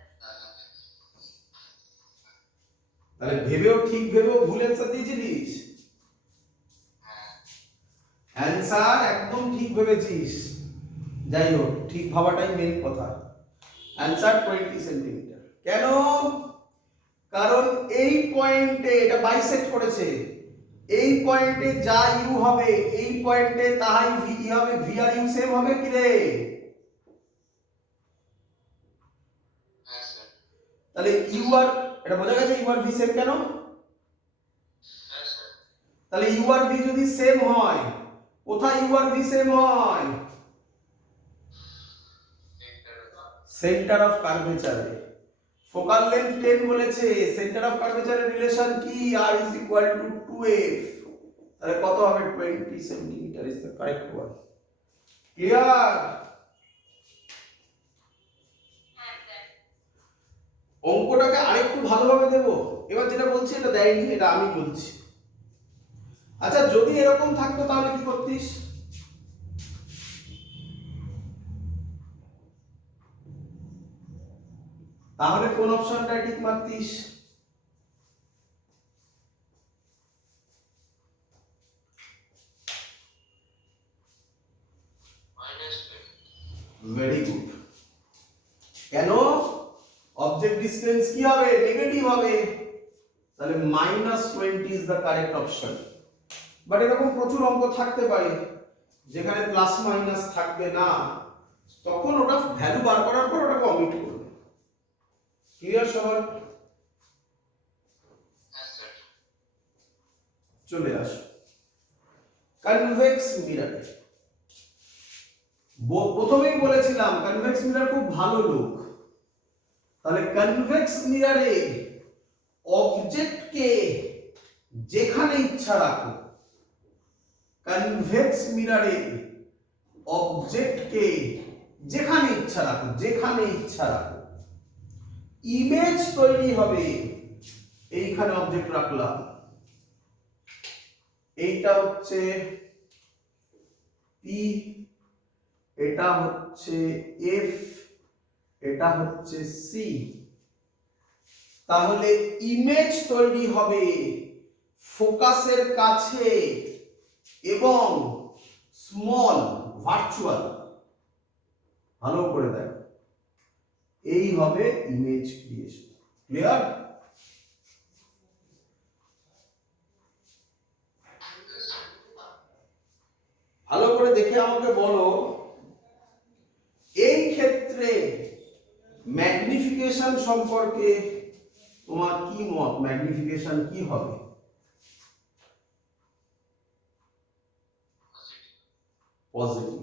তাহলে ভেবেও ভুল অ্যান্সার দিয়েছিলিস। অ্যান্সার একদম ঠিক ভেবেছিস, যাই হোক ঠিক ভাবাটাই মেন কথা। Answer 20 centimetre. কেন? কারণ এই পয়েন্টে এটা বাইসেক্ট করেছে, এই পয়েন্টে যা ইউ হবে এই পয়েন্টে তাই ভি হবে, ভি আর ইউ সেম হবে কি রে? হ্যাঁ স্যার। তাহলে ইউ আর, এটা বোঝা গেছে ইউ আর ভি সেম কেন? হ্যাঁ স্যার। তাহলে ইউ আর ভি যদি সেম হয়, কোথায় ইউ আর ভি সেম হয়? সেন্টার অফ কার্ভেচারে। ফোকাল লেন্থ 10 বলেছে, সেন্টার অফ কার্ভেচারের রিলেশন কি? r is equal to 2f, তাহলে কত হবে? 20 centimetre is the correct one. Clear? অঙ্কটাকে আরেকটু ভালোভাবে দেব। এবার যেটা বলছি এটা দেয়নি, এটা আমি বলছি। আচ্ছা যদি এরকম থাকতো তাহলে কি করতিস? তাহলে কোন অপশনটা ঠিক মারতিস? Very good. কেন? অবজেক্ট ডিসটেন্স কি হবে? নেগেটিভ হবে, তাহলে -20 is the correct option. But এরকম প্রচুর অঙ্ক থাকতে পারে যেখানে প্লাস মাইনাস থাকবে না, তখন ওটা ভ্যালু বার করার পর ওটাকে অমিট করবে। ক্লিয়ার সবার? হ্যাঁ স্যার। চলে আসো কনভেক্স মিরর। প্রথমেই বলেছিলাম কনভেক্স মিরর খুব ভালো লোক। তাহলে কনভেক্স মিররে অবজেক্টকে যেখানে ইচ্ছা রাখো, কনভেক্স মিররে অবজেক্টকে যেখানে ইচ্ছা রাখো, যেখানে ইচ্ছা রাখো, ইমেজ তৈরি হবে। এইখানে অবজেক্ট রাখলাম, এইটা হচ্ছে পি, এটা হচ্ছে এফ, এটা হচ্ছে সি। তাহলে ইমেজ তৈরি হবে ফোকাসের কাছে এবং স্মল ভার্চুয়াল। ভালো করে দেখ, এই হবে ইমেজ ক্রিয়েশন। ক্লিয়ার? ভালো করে দেখে আমাকে বলো, এই ক্ষেত্রে ম্যাগনিফিকেশন সম্পর্কে তোমার কি মত? ম্যাগনিফিকেশন কি হবে? পজিটিভ।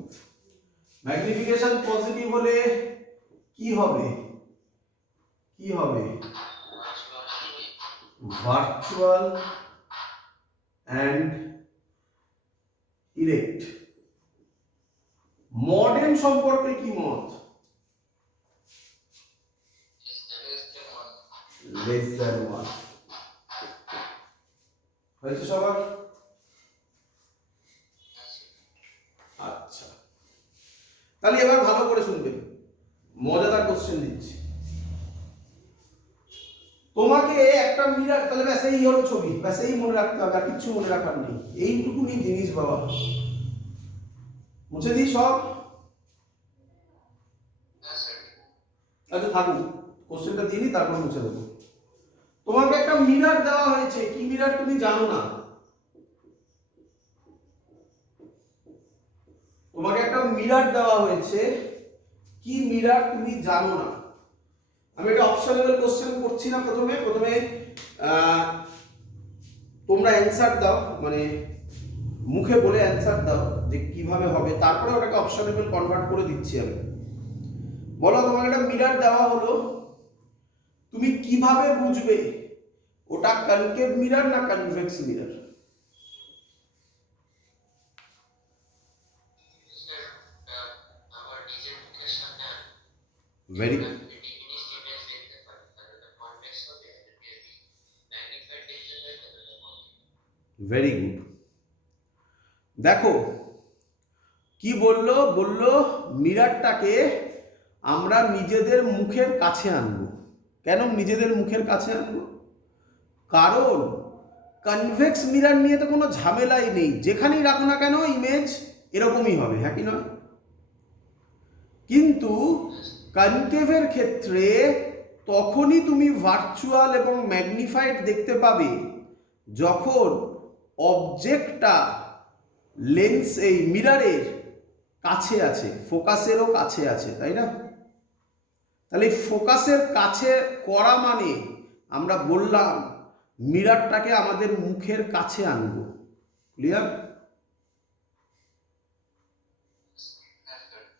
ম্যাগনিফিকেশন পজিটিভ হলে কি হবে? কি হবে? Virtual and erect. মডেল সম্পর্কে কি মত? Less than 1। হয়েছে সবার? আচ্ছা, তাহলে এবার ভালো করে শুনবেন, মজাদার কোশ্চেন দিচ্ছি তোমাকে। একটা মিরর, তাহলে ব্যাস এই হলো ছবি, ব্যাস এই মনে রাখতে হবে, আর কিছু মনে রাখার নেই। এইটুকুনি জিনিস বাবা, মুছে দিই সব। আচ্ছা থাকুক, কোশ্চেনটা দিই তারপর মুছে দেবো। তোমাকে একটা মিরর দেওয়া হয়েছে, কি মিরর তুমি জানো না। তোমাকে একটা মিরর দেওয়া হয়েছে, কি মিরর তুমি জানো না। আমি এটা অপশনাল কোশ্চেন করছি না। প্রথমে তোমরা অ্যানসার দাও, মানে মুখে বলে অ্যানসার দাও যে কিভাবে হবে, তারপরে ওটাকে অপশনাল কনভার্ট করে দিচ্ছি আমি। বলো, তোমাকে একটা মিরর দেওয়া হলো, তুমি কিভাবে বুঝবে ওটা কনকেভ মিরর না convex mirror? Very very good. দেখো কি বললো, বললো মিররটাকে আমরা নিজেদের মুখের কাছে আনবো। কেন নিজেদের মুখের কাছে আনবো? কারণ কনভেক্স মিরর নিয়ে তো কোনো ঝামেলাই নেই, যেখানেই রাখো না কেন ইমেজ এরকমই হবে, হ্যাঁ কি নয়? কিন্তু কনকেভের ক্ষেত্রে তখনই তুমি ভার্চুয়াল এবং ম্যাগনিফাইড দেখতে পাবে যখন অবজেক্টটা লেন্স এই মিররের কাছে আছে, ফোকাসেরও কাছে আছে, তাই না? তাহলে ফোকাসের কাছে করা মানে আমরা বললাম মিররটাকে আমাদের মুখের কাছে আনবো। ক্লিয়ার?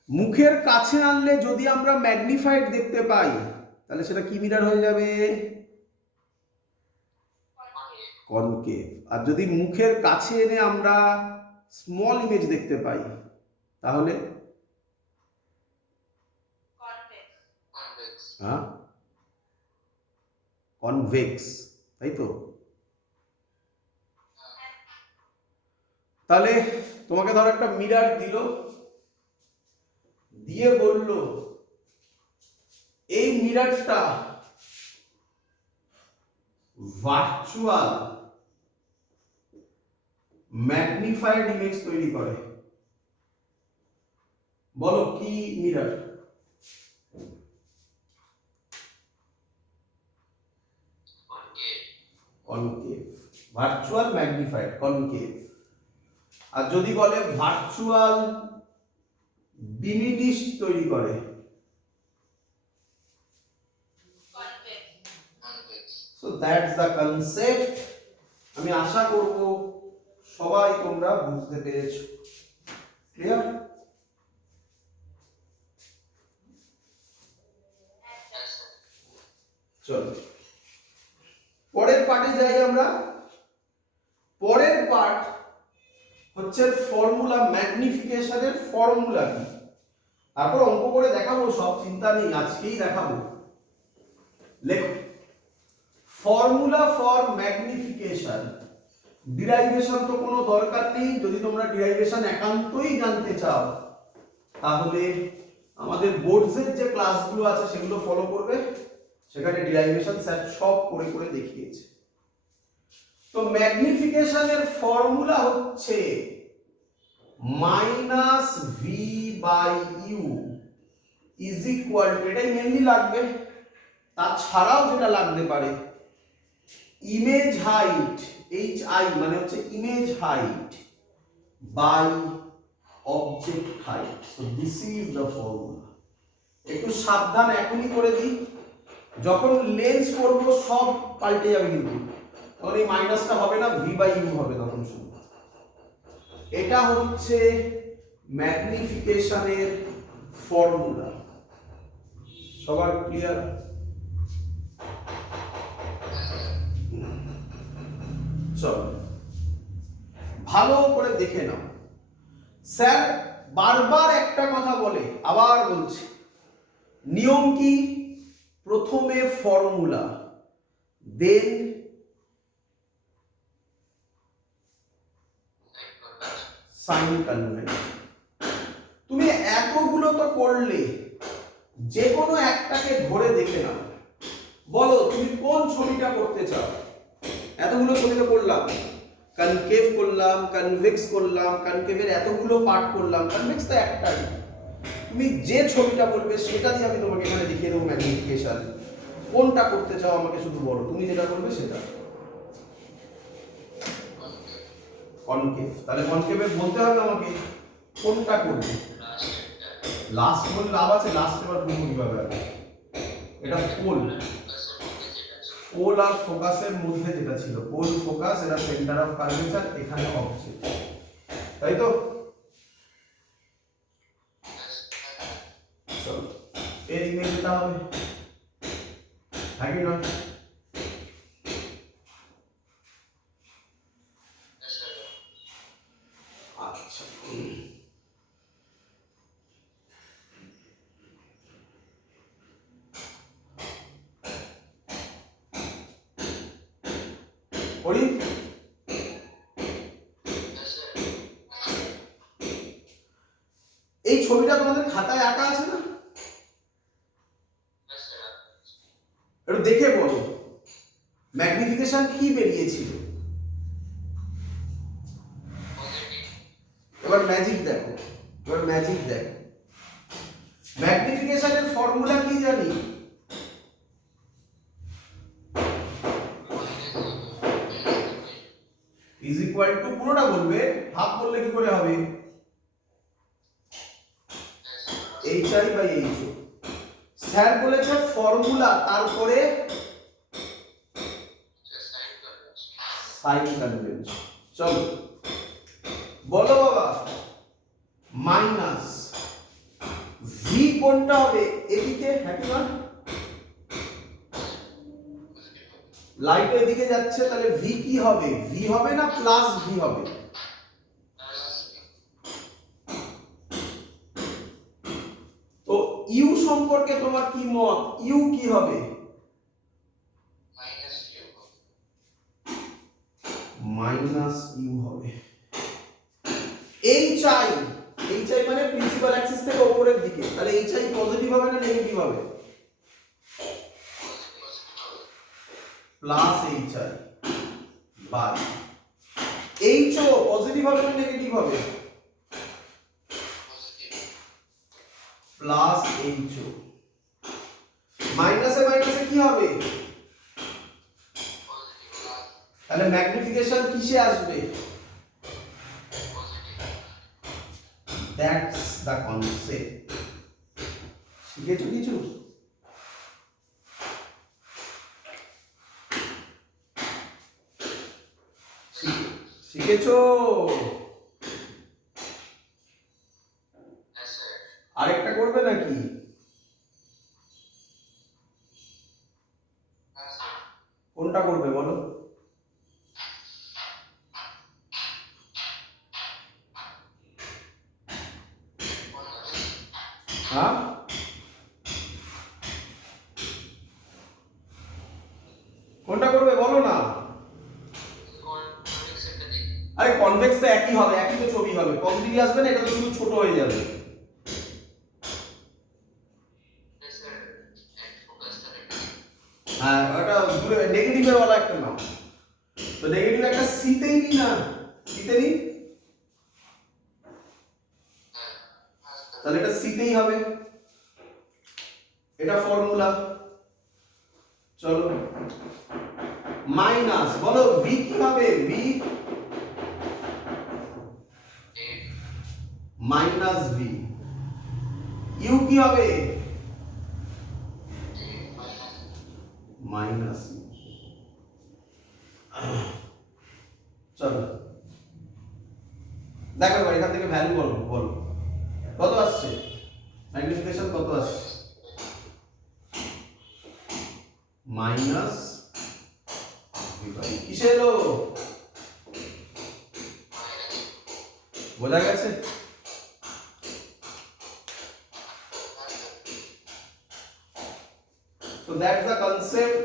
মুখের কাছে আনলে যদি আমরা ম্যাগনিফাইড দেখতে পাই তাহলে সেটা কি মিরর হয়ে যাবে? কনকেভ। আর যদি মুখের কাছে এনে আমরা স্মল ইমেজ দেখতে পাই তাহলে হ্যাঁ, কনভেক্স, তাই তো? তাহলে তোমাকে ধর একটা মিরর দিল, দিয়ে বলল এই মিররটা ভার্চুয়াল ম্যাগনিফাইড ইমেজ তৈরি করে। বলো কি mirror? Concave. Virtual magnified concave. আর যদি বলে ভার্চুয়াল ডিমিনিশ তৈরি করে, সো দ্যাটস দ্য কনসেপ্ট। আমি আশা করব সবাই তোমরা বুঝতে পেরেছো। ক্লিয়ার? চলো পরের পার্টে যাই আমরা। পরের পার্ট হচ্ছে ফর্মুলা, ম্যাগনিফিকেশনের ফর্মুলা কি। তারপর অঙ্ক করে দেখাবো, সব চিন্তা নেই, আজকেই দেখাবো। লেখো ফর্মুলা ফর ম্যাগনিফিকেশন। ডিরাইভেশন তো কোনো দরকার নেই, যদি তোমরা ডিরাইভেশন একান্তই জানতে চাও তাহলে আমাদের বোর্ডসের যে ক্লাসগুলো আছে সেগুলো ফলো করবে, সেখানে ডিরাইভেশন স্যার সব করে করে দেখিয়েছে। তো ম্যাগনিফিকেশনের ফর্মুলা হচ্ছে minus V by you is equal to, এটাই মেনলি লাগবে, তাছাড়াও যেটা লাগতে পারে ইমেজ হাইট, এইচ আই মানে হচ্ছে image height by object height. So this is the formula. একটু সাবধান এখনই করে দিই, যখন লেন্স করব সব পাল্টে যাবে, কিন্তু তখন এই মাইনাসটা হবে না, ভি বাই ইউ হবে তখন শুধু। এটা হচ্ছে ম্যাগনিফিকেশনের ফর্মুলা। সবার ক্লিয়ার? চলো ভালো করে দেখে নাও। স্যার বারবার একটা কথা বলে, আবার বলছি, নিয়ম কি? প্রথমে ফর্মুলা, দেন সাইন কনভেনশন। তুমি এতগুলো তো করলে, যে কোনো একটাকে ধরে দেখে নাও। বলো তুমি কোন ছবিটা করতে চাও? এতগুলো ছবি তো করলাম, কনকেভ করলাম, কনভেক্স করলাম, কনকেভের এতগুলো পার্ট করলাম, কনভেক্স তো একটাই। তুমি যে ছবিটা বলবে সেটা দিয়ে আমি তোমাকে এখানে দেখিয়ে দেবো ম্যাগনিফিকেশন। কোনটা করতে চাও আমাকে শুধু বলো, তুমি যেটা বলবে সেটা। কনকেভ। তাহলে কনকেভে বলতে হবে আমাকে কোনটা করবে। লাস্ট বলে লাভ আছে? লাস্ট এবার বলবো কিভাবে? এটা পোল, পোল আর ফোকাসের মধ্যে যেটা ছিল, পোল ফোকাস, এটা সেন্টার অফ কার্ভেচার, এখানে অবজেক্ট, তাই তো? চলো এর ইমেজ এটা হবে, হ্যাঁ কি নয়? আচ্ছা করি। এই ছবিটা তোমাদের খাতায় আঁকা আছে না? একটু দেখে বলো ম্যাগনিফিকেশন কি বেরিয়েছিল। এবার ম্যাজিক দেখো, এবার ম্যাজিক দেখো। ম্যাগনিফিকেশনের ফর্মুলা কি জানি? ইকুয়াল টু পুরোটা বলবে, হাফ বললে কি করে হবে? H I by H O. Sir বলেছে ফর্মুলা তারপরে সাইন কনভেনশন। চলো বলো বাবা, মাইনাস ভি কোনটা হবে এদিকে? হ্যাঁ কি না, লাইট এদিকে যাচ্ছে, তাহলে ভি কি হবে? ভি হবে না প্লাস ভি হবে? তো ইউ সম্পর্কে তোমার কি মত? ইউ কি হবে? মাইনাস ইউ হবে। এইচ আই, এইচ আই মানে প্রিন্সিপাল অ্যাক্সিস থেকে উপরের দিকে, তাহলে এইচ আই পজিটিভ হবে না নেগেটিভ হবে? Plus H I by H O positive হবে না নেগেটিভ হবে? Plus H O. মাইনাসে মাইনাসে কি হবে? তাহলে ম্যাগনিফিকেশন কিসে আসবে? That's the concept. শিখেছো কিছু? শিখেছো? আরেকটা করবে নাকি? কোনটা করবে বলো? হ্যাঁ, কোনটা করবে বলো না? আরে কনভেক্স তো একই হবে, একই তো ছবি হবে, পজিটিভ আসবে না, এটা তো শুধু ছোট হয়ে যাবে। হ্যাঁ, ওটা নেগেটিভের ওয়ালা একটা নাও, তো নেগেটিভ একটা সিতেই নি না, সিতে নি, তাহলে এটা সিতেই হবে, এটা ফর্মুলা। চলো মাইনাস, বলো ভি কি হবে? V minus V. ইউ কি হবে? মাইনাস। চলো দেখো এবার এখান থেকে ভ্যালু বলো, বলো কত আসছে, ম্যাগনিফিকেশন কত আসছে? মাইনাস কিসে এলো? বোঝা গেছে? তো দ্যাটস দ্য কনসেপ্ট।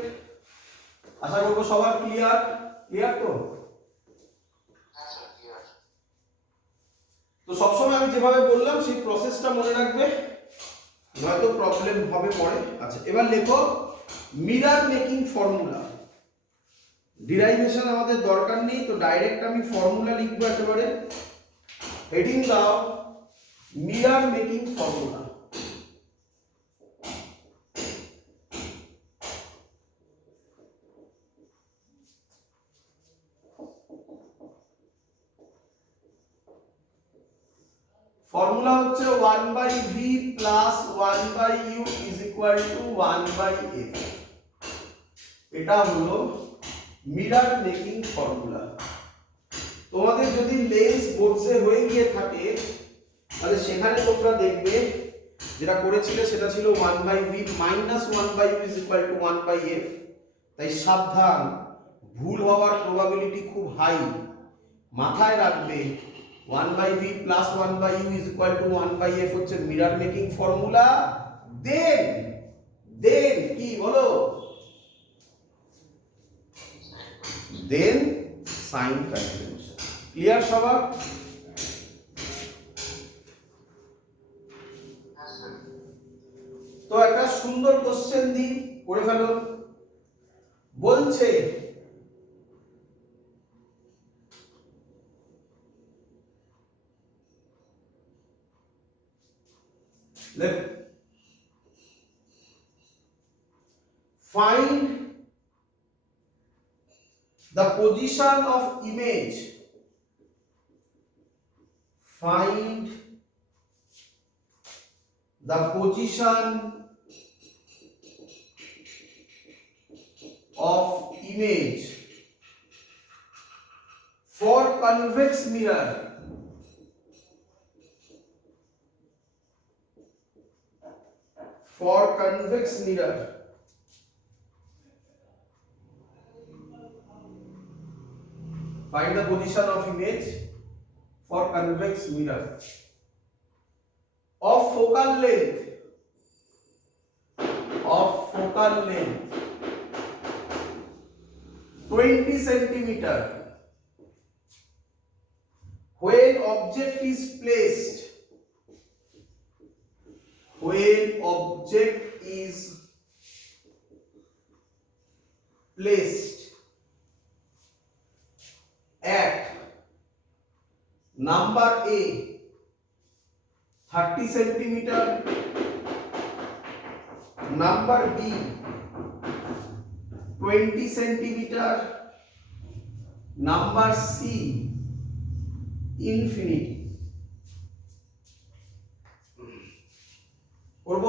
আশা করবো সবার ক্লিয়ার। ক্লিয়ার তো? তো সবসময় আমি যেভাবে বললাম সেই প্রসেসটা মনে রাখবে, নয়তো প্রবলেম হবে পরে। আচ্ছা এবার লেখো মিরর মেকিং ফর্মুলা। ডিরাইভেশন আমাদের দরকার নেই, তো ডাইরেক্ট আমি ফর্মুলা লিখবো একেবারে। হেডিং দাও মিরর মেকিং ফর্মুলা। ফর্মুলা হচ্ছে 1/v plus 1/u is equal two 1/f। এটা হলো মিরর মেকিং ফর্মুলা। তোমাদের যদি লেন্স বোর্ডসে হয়ে গিয়ে থাকে তাহলে সেখানে তোমরা দেখবে যেটা করেছিলে সেটা ছিল 1/v minus 1/u is equal two 1/f। তাই সাবধান, ভুল হওয়ার প্রবাবিলিটি খুব হাই। মাথায় রাখবে 1/v plus 1/u is equal two 1/f হচ্ছে মিরর মেকিং ফর্মুলা। দেন দেন কি বলো? দেন সাইন কনভেনশন। ক্লিয়ার সবার? তো একটা সুন্দর কোশ্চেন দি, করে ফেলো। বলছে find the position of image find the position of image for convex mirror find the position of image for convex mirror of focal length 20 centimeter when object is placed at number A 30 centimeter, number B 20 centimeter, number C infinity করব।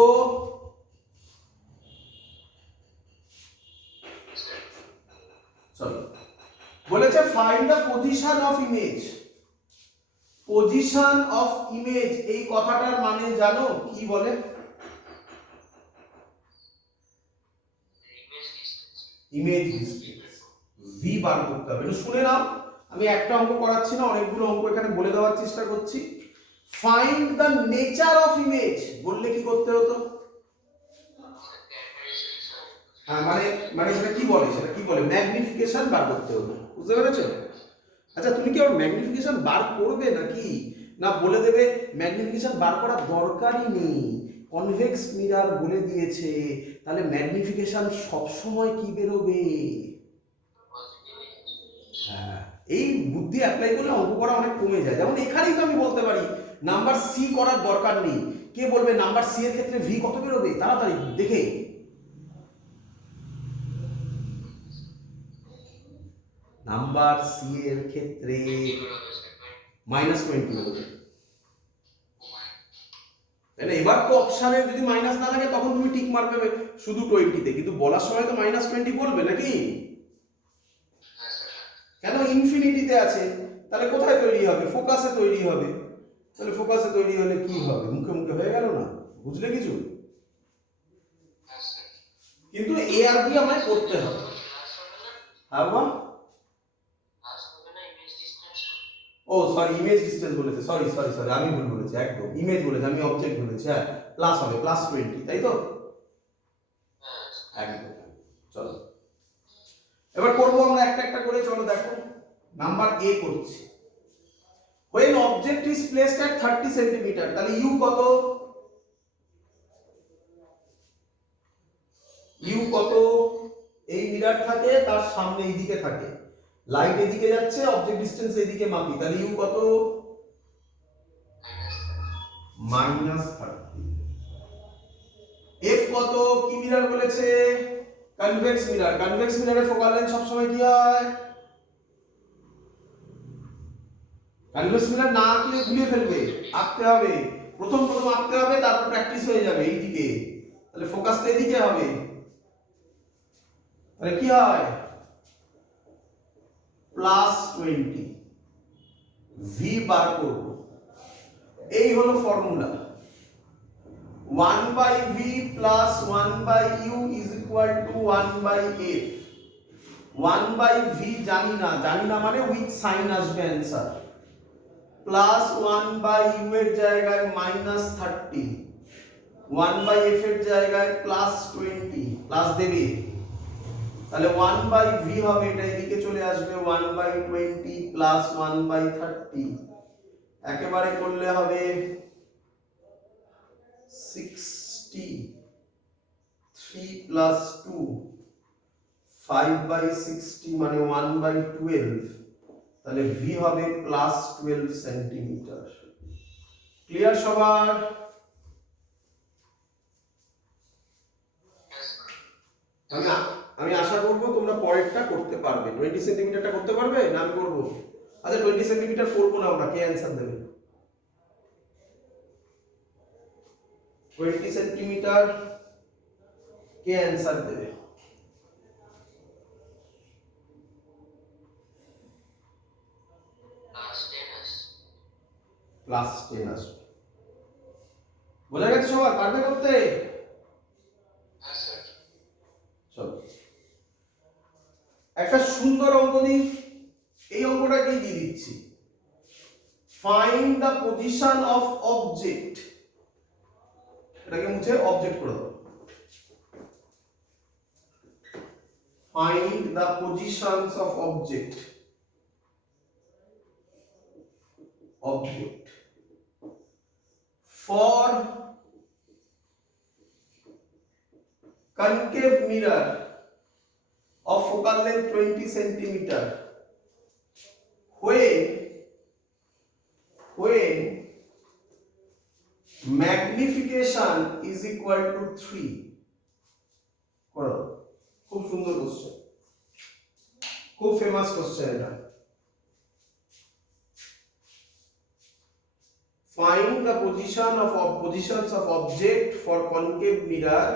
চলো বলেছে find the position of image. Position of image এই কথাটার মানে জানো কি বলে? Image distance V বার করতে হবে। একটু শুনে নাও, আমি একটা অঙ্ক করাচ্ছি না, অনেকগুলো অঙ্ক এখানে বলে দেওয়ার চেষ্টা করছি। Find the nature of image বললে কি করতে হতো? হ্যাঁ মানে মানে সেটা কি বলে, ম্যাগনিফিকেশন বার করতে হতো। বুঝতে পেরেছো? আচ্ছা তুমি কি আবার ম্যাগনিফিকেশন বার করবে নাকি না বলে দেবে ম্যাগনিফিকেশন বার করার দরকারই নেই, কনভেক্স মিরর বলে দিয়েছে, তাহলে ম্যাগনিফিকেশন সব সময় কি বেরোবে? হ্যাঁ এই বুদ্ধি অ্যাপ্লাই করলে অঙ্ক করা অনেক কমে যায়। যেমন এখানেই তো আমি বলতে পারি নাম্বার সি করার দরকার নেই, কে বলবে নাম্বার সি এর ক্ষেত্রে ভি কত বেরোবে তাড়াতাড়ি দেখে। নাম্বার সি এর ক্ষেত্রে -20 বেরোবে। তাহলে এবার তো অপশানে যদি মাইনাস না থাকে তখন তুমি টিক মারবে শুধু 20 তে, কিন্তু বলার সময় তো -20 বলবে নাকি? কেন ইনফিনিটিতে আছে, তাহলে কোথায় তৈরি হবে? ফোকাসে তৈরি হবে। তাহলে ফোকাসে তৈরি হলে কি হবে? মুখে মুখে হয়ে গেল না? বুঝলে কিছু? কিন্তু এ আর বি আমায় করতে হবে। হ্যাঁ বাবা, ও সরি ইমেজ ডিসটেন্স বলেছে, সরি আমি ভুল বলেছি, একদম ইমেজ বলেছে, আমি অবজেক্ট বলেছি। হ্যাঁ প্লাস হবে, +20 তাই তো? একদম। চলো এবার করবো আমরা একটা একটা করে। চলো দেখো নাম্বার এ করছি। when object is placed at 30 centimetre, তাহলে ইউ কত? এই মিরর থাকে তার সামনে এইদিকে থাকে, লাইট এদিকে যাচ্ছে, অবজেক্ট ডিসটেন্স এদিকে মাপি, তাহলে ইউ কত? -30। এফ কত? কি মিরর বলেছে? Convex mirror. কনভেক্স মিররের ফোকাল লেন্থ সব সময় কি হয়? কনভেক্স মিরর না আঁকলে ভুলে ফেলবে, আঁকতে হবে, প্রথম আঁকতে হবে, তারপর প্র্যাকটিস হয়ে যাবে এইদিকে, তাহলে ফোকাস তো এদিকে হবে। তাহলে কি হয়? +20 ভি বার করব। এই হলো formula, 1/v + 1/u = 1/f। 1/v জানি না মানে উইথ সাইন আসবে অ্যানসার, প্লাস 1/u এর জায়গায় -30, 1/f এর জায়গায় +20 প্লাস দেবে, তাহলে 1/v হবে, এটা এদিকে চলে আসবে 1/20 প্লাস 1/30, একেবারে করলে হবে 60, 3 প্লাস 2 5/60 মানে 1/12, তাহলে v হবে +12 সেন্টিমিটার। ক্লিয়ার সবার? আমি আশা করব তোমরা পরেরটা করতে পারবে। 20 সেন্টিমিটারটা করতে পারবে না? আমি করব। আচ্ছা 20 সেন্টিমিটার করব না আমরা, কে অ্যানসার দেবে? 20 সেন্টিমিটার কে অ্যান্সার দেবে? প্লাস 10 আসবে। বোঝা গেছে সবার? পারবে করতে? চলো একটা সুন্দর অঙ্ক দিই, এই অঙ্কটাকেই দিয়ে দিচ্ছি। Find the position of object, এটাকে মুছে অবজেক্ট করে দাও। Find the positions of object, object for concave mirror of focal length 20 centimeter when magnification is equal to 3 করো। খুব সুন্দর কোশ্চেন, খুব ফেমাস কোশ্চেন এটা। Find the positions of object for concave mirror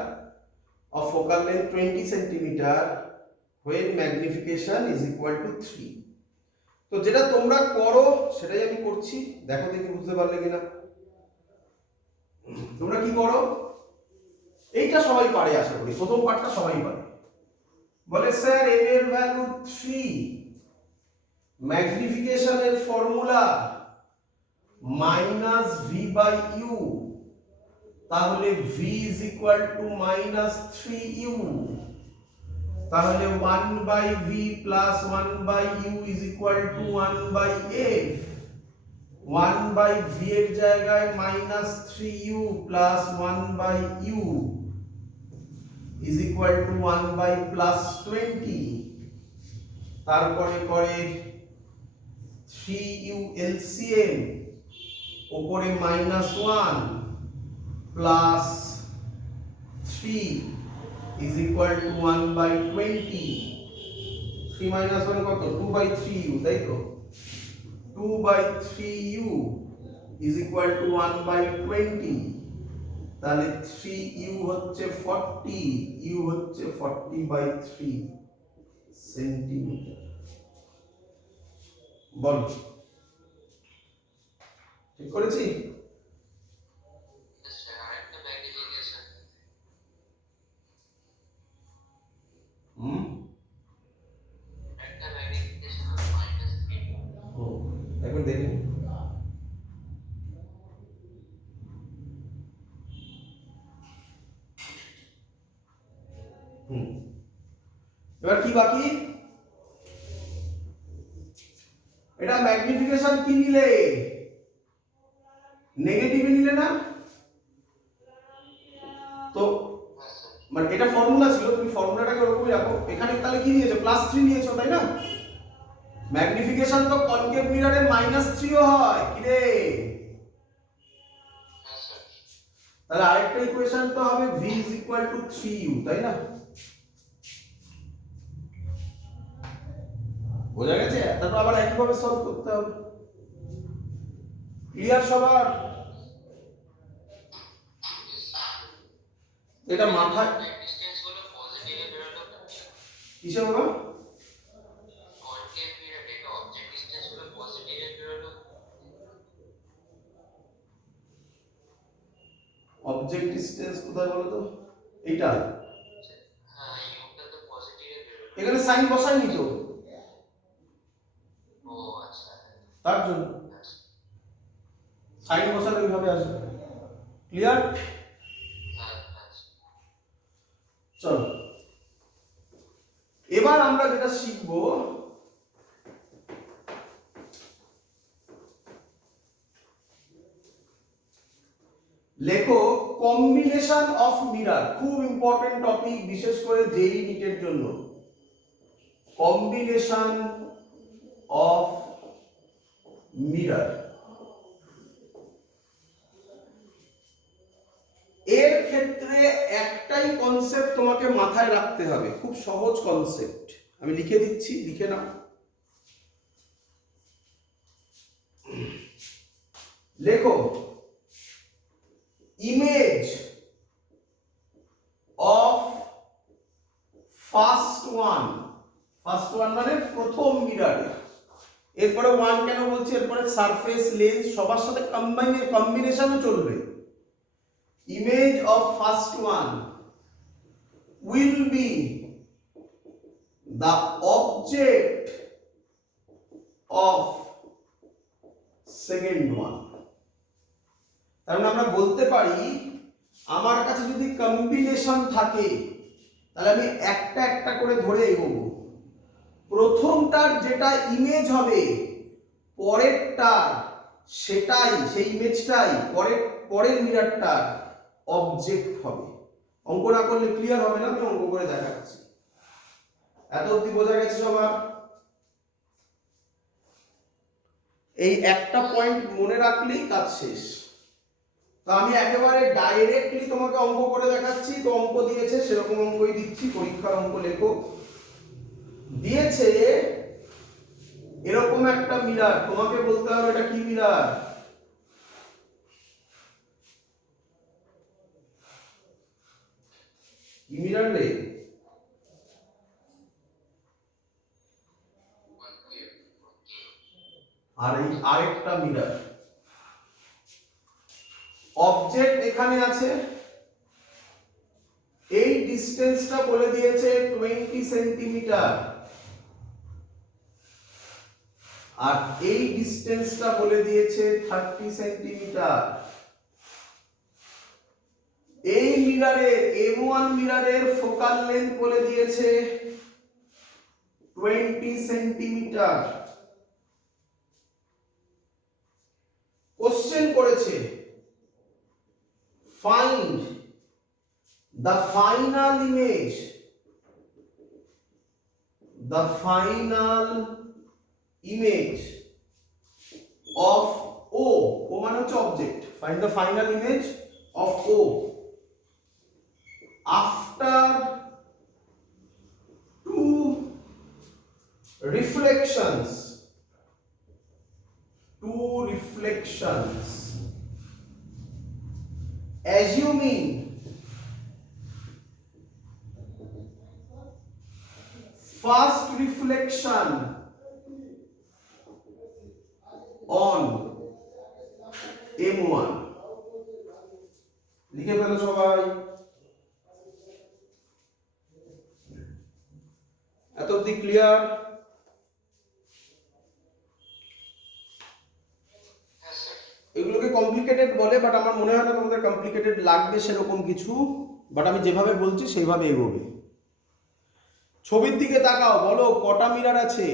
of focal length 20 centimeter when magnification is equal to 3. তো যেটা তোমরা করো সেটাই আমি করছি, দেখো দেখি বুঝতে পারলে কিনা। তোমরা কি করো, এইটা সবাই পারে আশা করি, প্রথম পার্টটা সবাই পারে। বলে স্যার m এর ভ্যালু 3, ম্যাগনিফিকেশনের formula minus V by u, তাহলে v is equal to minus 3u, তাহলে 1 by v plus 1 by you is equal to 1 by f. 1 by v এর জায়গায় minus 3u plus 1 by you is equal to 1 by plus 20। তারপরে করে 3u LCM, উপরে minus 1 plus 3 is equal to 1 by 20। 3 minus 1 কত? 2 by 3u, তাই তো? 2 by 3u is equal to 1 by 20, তাহলে 3u হচ্ছে 40, u হচ্ছে 40 by 3 সেন্টিমিটার। বল ঠিক করেছি? একবার দেখে এবার কি বাকি? এটা ম্যাগনিফিকেশন কি নিলে? নেগেটিভে নিলে না? তো মানে এটা ফর্মুলা ছিল, তুমি ফর্মুলাটাকে ওরকমই রাখো। এখানে তাহলে কি নিয়েছো? প্লাস 3 নিয়েছো, তাই না? ম্যাগনিফিকেশন তো কনকেভ মিররে -3 ও হয়, কি রে? তাহলে আরেকটা ইকুয়েশন তো হবে v is equal to 3u, তাই না? বোঝা গেছে? তারপর আবার একইভাবে সলভ করতে হবে। ক্লিয়ার সবার? এটা মাথায় কিসে বাবা? অবজেক্ট ডিসটেন্স কোথায় বলো তো? এইটা এখানে সাইন বসাইনি তো, তার জন্য সাইন বসালে ওইভাবে আসবে। ক্লিয়ার? চলো এবার আমরা যেটা শিখব, লেখো কম্বিনেশন অফ মিরর। খুব ইম্পর্টেন্ট টপিক, বিশেষ করে জেই নিটের জন্য। Combination of mirror. এর ক্ষেত্রে একটাই কনসেপ্ট তোমাকে মাথায় রাখতে হবে, খুব সহজ কনসেপ্ট, আমি লিখে দিচ্ছি, লিখে নাও। লেখো ইমেজ অফ ফার্স্ট ওয়ান মানে প্রথম মিরারে, এরপরে ওয়ান কেন বলছি, এরপরে সারফেস লেন্স সবার সাথে কম্বিনেশনে চলবে। Image of first one will be the object of second one। তার মানে আমরা বলতে পারি আমার কাছে যদি কম্বিনেশন থাকে তাহলে আমি একটা একটা করে ধরে এগোবো। প্রথমটার যেটা ইমেজ হবে পরেরটার সেটাই, সেই ইমেজটাই পরের মিরারটার অবজেক্ট হবে। অঙ্ক না করলে ক্লিয়ার হবে না, আমি অঙ্ক করে দেখাচ্ছি। এত অবধি বোঝা গেছে সবার? এই একটা পয়েন্ট মনে রাখলেই কাজ শেষ। তো আমি একেবারে ডাইরেক্টলি তোমাকে অঙ্ক করে দেখাচ্ছি। তো অঙ্ক দিয়েছে সেরকম অঙ্কই দিচ্ছি, পরীক্ষার অঙ্ক লেখো। দিয়েছে এরকম একটা মিরার, তোমাকে বলতে হবে এটা কি মিরার। কি মিরার রে? আর এই আরেকটা মিরার। অবজেক্ট এখানে আছে, এই ডিসটেন্সটা বলে দিয়েছে 20 সেন্টিমিটার, আর এই ডিসটেন্সটা বলে দিয়েছে 30 সেন্টিমিটার। এই মিরারের M1 মিরারের ফোকাল লেন্থ বলে দিয়েছে 20 সেন্টিমিটার। কোশ্চেন করেছে find the final image, the final image of O মানে হচ্ছে object. Find the final image of O after two reflections, assuming first reflection on M1। লিখে ফেলো সবাই। এত অবধি ক্লিয়ার? এগুলোকে কমপ্লিকেটেড বলে, বাট আমার মনে হয় না তোমাদের কমপ্লিকেটেড লাগবে সেরকম কিছু, বাট আমি যেভাবে বলছি সেইভাবে এগোবে। ছবির দিকে তাকাও, বলো কটা মিরার আছে?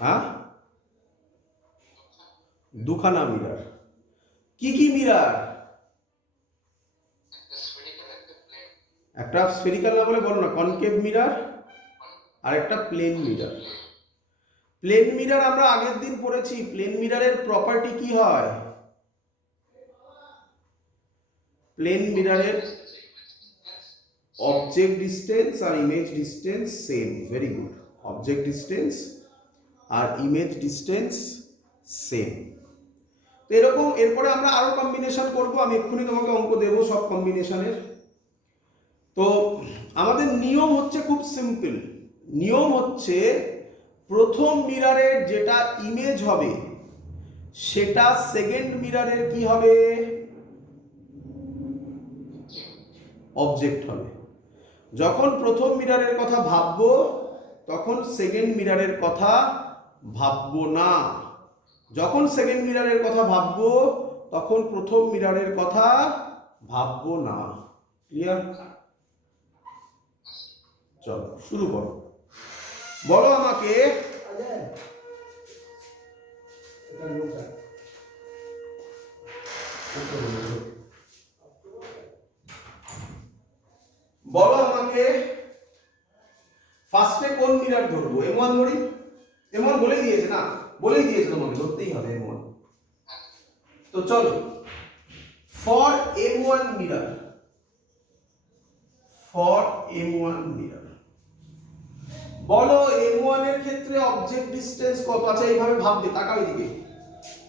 হ্যাঁ, দুখানা মিরার। কি কি মিরার? একটা স্ফেরিক্যাল না বলে বলো না, কনকেভ মিরার আর একটা প্লেন মিরার। প্লেন মিরার আমরা আগের দিন পড়েছি, প্লেন মিরারের প্রপার্টি কি হয়? প্লেন মিরারের অবজেক্ট ডিস্টেন্স আর image distance same. Very good. Object distance আর ইমেজ ডিস্টেন্স সেম। তো এরকম এরপরে আমরা আরো কম্বিনেশন করব, আমি এক্ষুনি তোমাকে অঙ্ক দেবো সব কম্বিনেশনের। তো আমাদের নিয়ম হচ্ছে খুব সিম্পল। নিয়ম হচ্ছে প্রথম মিরারের যেটা ইমেজ হবে সেটা সেকেন্ড মিরারের কি হবে? অবজেক্ট হবে। যখন প্রথম মিরারের কথা ভাববো তখন সেকেন্ড মিরারের কথা ভাববো না। যখন সেকেন্ড মিরারের কথা ভাববো তখন প্রথম মিরারের কথা ভাববো না। ক্লিয়ার? চলো শুরু করো। বলো আমাকে ফার্স্টে কোন মিরার ধরবো? M1 ধরি। M1 বলেই দিয়েছে না, বলেই দিয়েছে তোমাকে ধরতেই হবে M1। তো চলো, ফর M1 মিরার, বলো M1 এর ক্ষেত্রে অবজেক্ট ডিসটেন্স কত আছে? এইভাবে ভাববে, তাকাও এদিকে।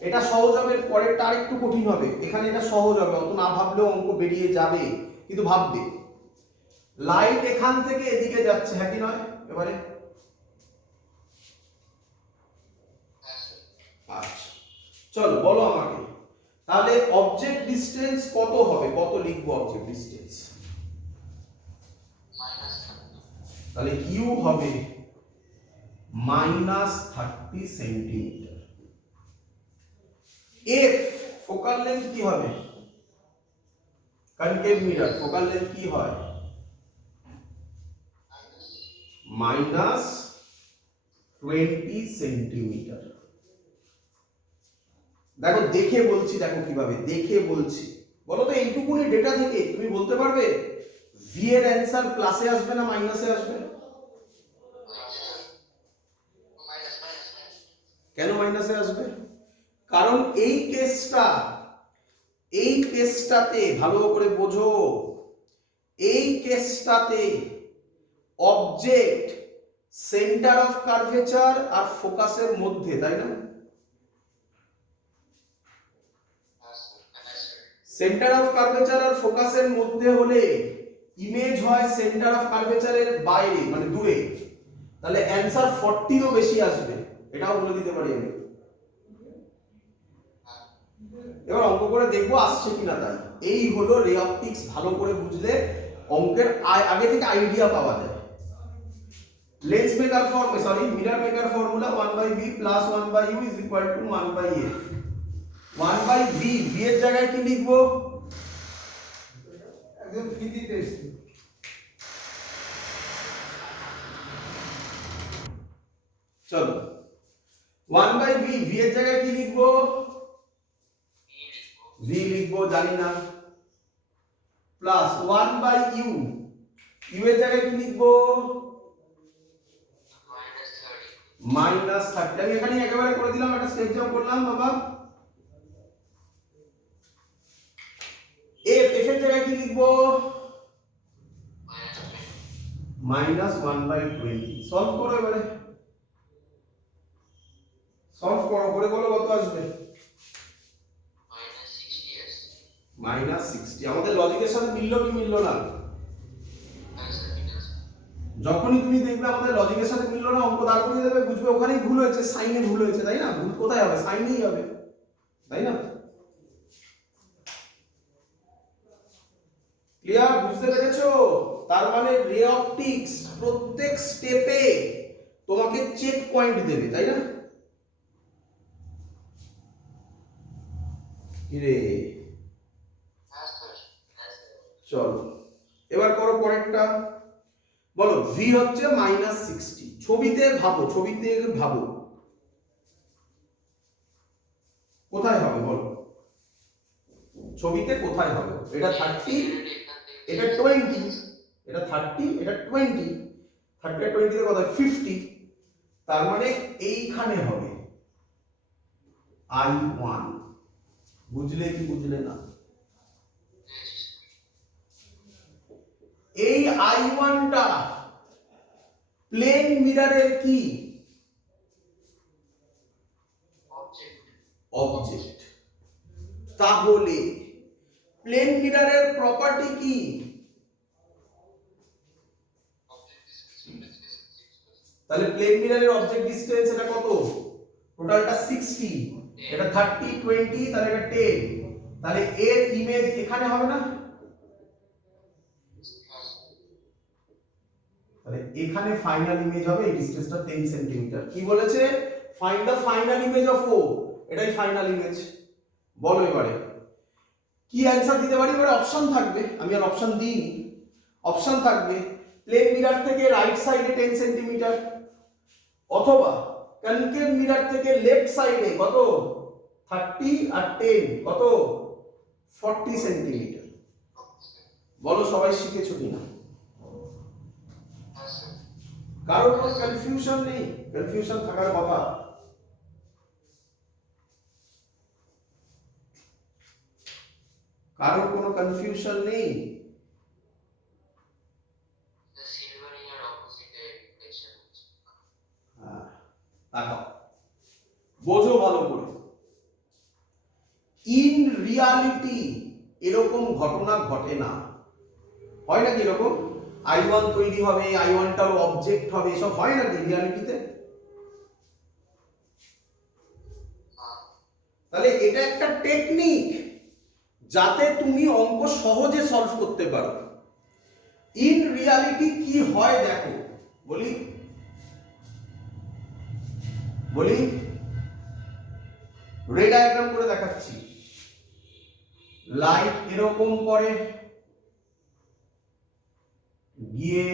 এটা সহজ হবে, পরেরটা আরেকটু কঠিন হবে, এখানে এটা সহজ হবে, অত না ভাবলেও অঙ্ক বেরিয়ে যাবে, কিন্তু ভাববে। লাইট এখান থেকে এদিকে যাচ্ছে, হ্যাঁ কি নয়? এবারে হ্যাঁ স্যার। আচ্ছা, চলো বলো আমাকে, তাহলে অবজেক্ট ডিসটেন্স কত হবে, কত লিখবো অবজেক্ট ডিসটেন্স? -30। তাহলে ইউ হবে -30 সেন্টিমিটার। এফ ফোকাল লেন্থ কি হবে? কনকেভ মিরর ফোকাল লেন্থ কি হয়? -20 সেন্টিমিটার। দেখো দেখে বলছি, দেখো কিভাবে দেখে বলছি, বলো তো এইটুকুনি ডেটা থেকে তুমি বলতে পারবে ভি এর অ্যান্সার প্লাসে আসবে না মাইনাসে আসবে? কেন মাইনাসে আসবে? কারণ এই কেসটাতে ভালো করে বোঝো, এই কেসটাতে অবজেক্ট সেন্টার অফ কার্ভেচার আর ফোকাসের মধ্যে, তাই না? সেন্টার অফ কার্ভেচার আর ফোকাসের মধ্যে হলে ইমেজ হয় সেন্টার অফ কার্ভেচারের বাইরে, মানে দূরে, তাহলে অ্যান্সার 40 এরও বেশি আসবে, এটাও বলে দিতে পারি আমি। এবার অঙ্ক করে দেখবো আসছে কিনা, তাই এই হলো রে অপটিক্স। ভালো করে বুঝলে অঙ্কের আগে থেকে আইডিয়া পাওয়া যায়। Lens maker formula, sorry mirror maker formula 1/v plus 1/u is equal two 1/f। 1/v, v এর জায়গায় কি লিখবো? একদম ফিতিতে এসছে। চলো 1/v, v এর জায়গায় কি লিখবো? v লিখবো, জানি না, প্লাস 1/u, u এর জায়গায় কি লিখবো? -30। আমি এখানে একেবারে করে দিলাম, একটা স্টেপ জাম্প করলাম বাবা। f এর জায়গায় কি লিখবো? -1/20। সলভ করো এবারে, সলভ করো, করে বলো কত আসবে? -60। আমাদের লজিকের সাথে মিললো কি মিললো না? যখনই তুমি দেখবে আমাদের লজিকের সাথে মিললো না, অঙ্ক দাঁড় করিয়ে দেবে, বুঝবে ওখানেই ভুল হয়েছে, সাইনে ভুল হয়েছে, তাই না? ভুল কোথায় হবে? সাইনেই হবে, তাই না? ক্লিয়ার? বুঝতে পেরেছো? তার মানে রে অপটিক্স প্রত্যেক স্টেপে তোমাকে চেক পয়েন্ট দেবে, তাই না? রে চলো এবার করো পরেরটা। বলো ভি হচ্ছে -60। ছবিতে ভাবো, ছবিতে ভাবো কোথায় হবে, বলো ছবিতে কোথায় হবে? এটা 30, এটা 20, এটা 30, এটা 20, 30 আর 20 এর কথা 50, তার মানে এইখানে হবে I1। বুঝলে কি বুঝলে না? এই I1 টা প্লেন মিররের কি? অবজেক্ট। তাহলে প্লেন মিররের প্রপার্টি কি? তাহলে প্লেন মিররের অবজেক্ট ডিসটেন্স এটা কত? টোটালটা 60, এটা 30, 20, তাহলে এটা 10, তাহলে এর ইমেজ এখানে হবে না? তাহলে এখানে ফাইনাল ইমেজ হবে, এই ডিসটেন্সটা 10 সেন্টিমিটার। কি বলেছে? Find the final image of O, এটাই ফাইনাল ইমেজ। বলো এবারে কি অ্যানসার দিতে পারি? এবারে অপশন থাকবে, আমি আর অপশন দিইনি। অপশন থাকবে প্লেন মিরর থেকে রাইট সাইডে 10 সেন্টিমিটার, অথবা কনকেভ মিরর থেকে লেফট সাইডে কত? 30 আর 10 কত? 40 সেন্টিমিটার। বলো সবাই শিখেছো কিনা? কারোর কোনো কনফিউশন নেই? কনফিউশন থাকার কথা। কারোর কোনো কনফিউশন নেই? হ্যাঁ, তাকাও বোঝো ভালো করে। ইন রিয়ালিটি এরকম ঘটনা ঘটে না। হয় নাকি এরকম I1 তৈরি হবে, I1টার অবজেক্ট হবে, এসব হয় নাকি রিয়ালিটিতে? তাহলে এটা একটা টেকনিক যাতে তুমি অঙ্ক সহজে সলভ করতে পারো। ইন রিয়ালিটি কি হয় দেখো, বলি বলি রে ডায়াগ্রাম করে দেখাচ্ছি। লাইট এরকম করে গিয়ে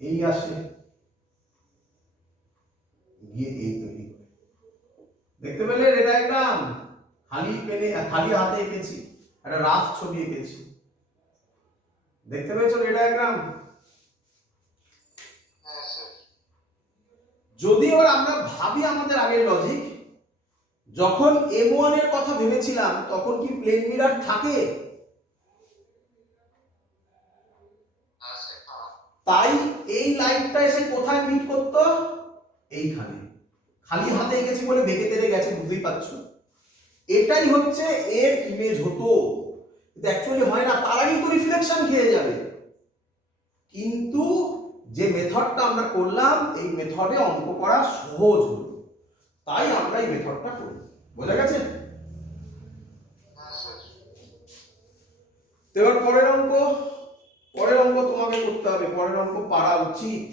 এই আসে, গিয়ে এই তৈরি করে। দেখতে পেলে রে ডায়াগ্রাম? খালি পেনে খালি হাতে এঁকেছি, একটা রাফ ছবি এঁকেছি। দেখতে পেয়েছো রে ডায়াগ্রাম? হ্যাঁ স্যার। যদি এবার আমরা ভাবি আমাদের আগের লজিক, যখন M1 এর কথা ভেবেছিলাম তখন কি প্লেন মিরর থাকে? হ্যাঁ স্যার। তাই এই লাইটটা এসে কোথায় মিট করতো? এইখানে। খালি হাতে এঁকেছি বলে বেঁকে তেড়ে গেছে, বুঝতেই পারছো। এটাই হচ্ছে এর ইমেজ হতো, কিন্তু অ্যাকচুয়ালি হয় না, তার আগেই তো রিফ্লেকশন খেয়ে যাবে। কিন্তু যে মেথডটা আমরা করলাম, এই মেথডে অঙ্ক করা সহজ হলো, তাই আমরা এই মেথডটা করি। বোঝা গেছে? হ্যাঁ স্যার। তো এবার পরের অঙ্ক তোমাকে করতে হবে। পরের অঙ্ক পারা উচিত,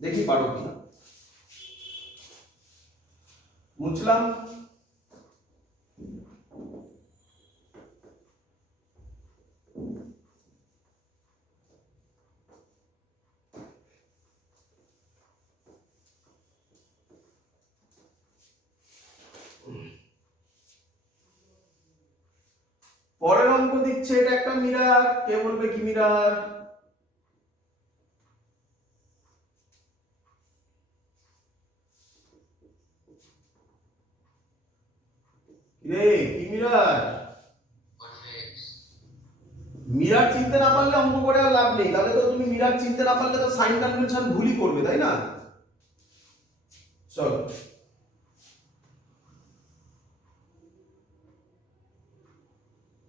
দেখি পারো কিনা। বুঝলাম। পরের অঙ্ক দিচ্ছে, এটা একটা মিরর। কে বলবে কি মিরর? রে কি মিরর? মিরর চিনতে না পারলে অঙ্ক করে আর লাভ নেই। তাহলে তো তুমি মিরর চিনতে না পারলে তো সাইন কনভেনশন ভুলই করবে, তাই না? চলো,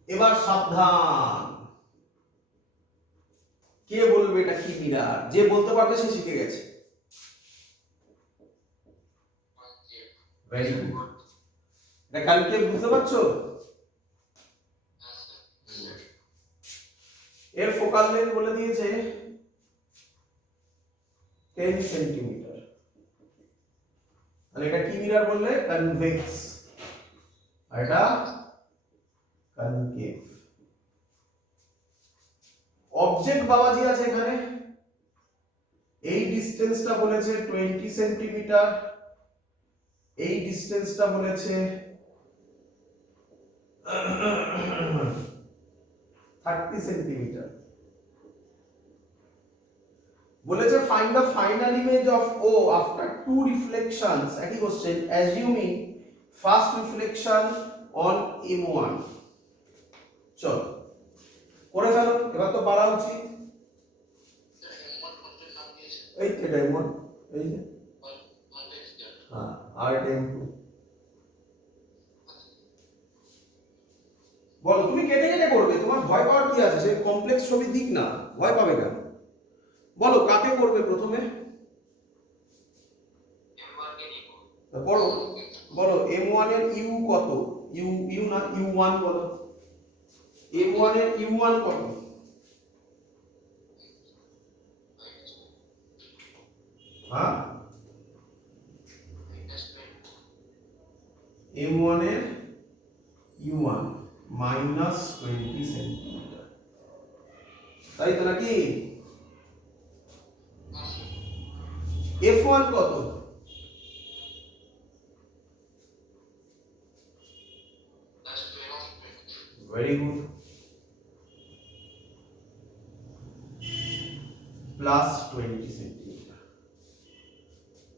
এবার সাবধান। কে বলবে এটা কি মিরর? যে বলতে পারবে সে শিখে গেছে। Very good. এটা কালকে বুঝতে পারছো? এর ফোকাল লেন্থ বলে দিয়েছে 10 সেন্টিমিটার। তাহলে এটা কি মিরর বললে? কনভেক্স, আর এটা কনকেভ। অবজেক্ট বাবাজি আছে এখানে। এই ডিসটেন্সটা বলেছে 20 সেন্টিমিটার, এই ডিসটেন্সটা বলেছে 30 সেন্টিমিটার। বলেছে find the final image of O after two reflections. একই question, assuming first reflection on M1। চল করে ফেলো, এবার তো পারা উচিত। এই তো এটা M1, এই যে হ্যাঁ, আর এটা M2। বলো, তুমি কেটে কেটে করবে, তোমার ভয় পাওয়ার কি আছে? সে কমপ্লেক্স ছবি দিক না, ভয় পাবে কেন? বলো কাকে করবে প্রথমে? বলো বলো M1 এর ইউ কত? ইউ ইউ না U1 বলো। M1 এর U1 কত? হ্যাঁ, M1 এর U1 মাইনাস 20 সেন্টিমিটার, তাই তো নাকি? F1 কত? Very good, plus 20 centimetre.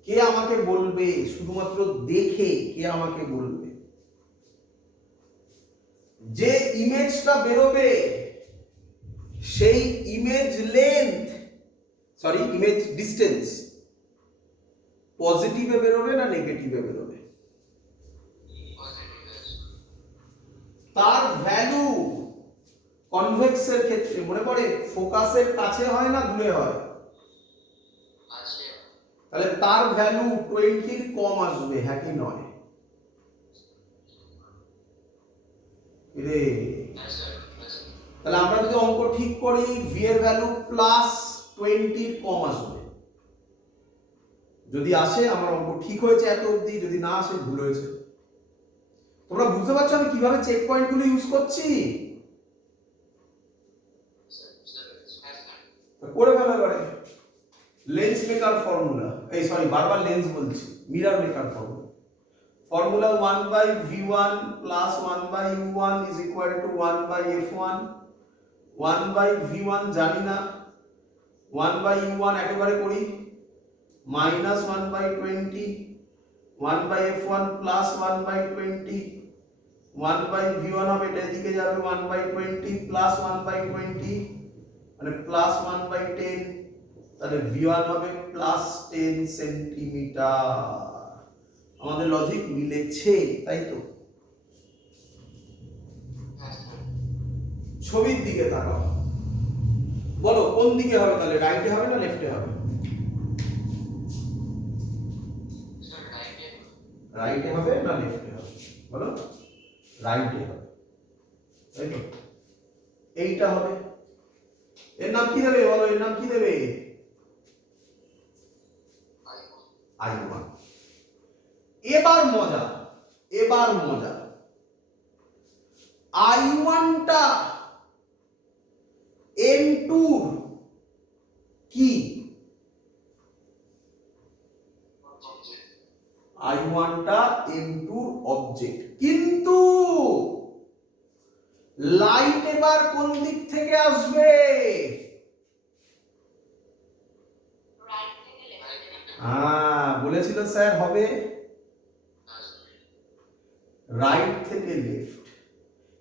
কে আমাকে বলবে, শুধুমাত্র দেখে কে আমাকে বলবে যে ইমেজটা বেরোবে সেই image length, sorry image distance পজিটিভে বেরোবে না নেগেটিভে বেরোবে? ভ্যালু কনভেক্সের ক্ষেত্রে মনে পড়ে ফোকাসের কাছে হয় না দূরে হয়, আছে তাহলে তার ভ্যালু 20 কম আসবে, হ্যাঁ কি নয়? রে হ্যাঁ স্যার হ্যাঁ স্যার তাহলে আমরা যদি অঙ্ক ঠিক করি ভি এর ভ্যালু +20 কম আসবে। যদি আসে আমার অঙ্ক ঠিক হয়েছে এত অবধি, যদি না আসে ভুল হয়েছে। তোমরা বুঝতে পারছো আমি কিভাবে চেক পয়েন্ট গুলো ইউজ করছি? করে ফেলো এবারে লেন্স মেকার ফর্মুলা, এই সরি বারবার লেন্স বলছি, mirror maker formula. Formula 1/v1 plus 1/u1 is equal to 1/f1। 1/v1 জানি না, 1/u1 একেবারে করি, minus 1/20, 1/f1 plus 1/20, 1/v1 হবে এটা এদিকে যাবে 1/20 plus 1/20 মানে প্লাস 1/10, তাহলে v1 হবে +10 সেন্টিমিটার। আমাদের লজিক মিলেছে তাই তো? হ্যাঁ স্যার ছবির দিকে তাকাও, বলো কোন দিকে হবে তাহলে, রাইটে হবে না লেফটে হবে? স্যার রাইটে রাইটে হবে না লেফটে হবে বলো? রাইটে হবে তাই তো? এইটা হবে, এর নাম কি দেবে বলো, এর নাম কি দেবে? I1। এবার মজা, এবার মজা, I1 টা M2 কি? I1 টা M2 অবজেক্ট, কিন্তু লাইট এবার কোন দিক থেকে আসবে? বলেছিল স্যার হবে রাইট থেকে লেফট,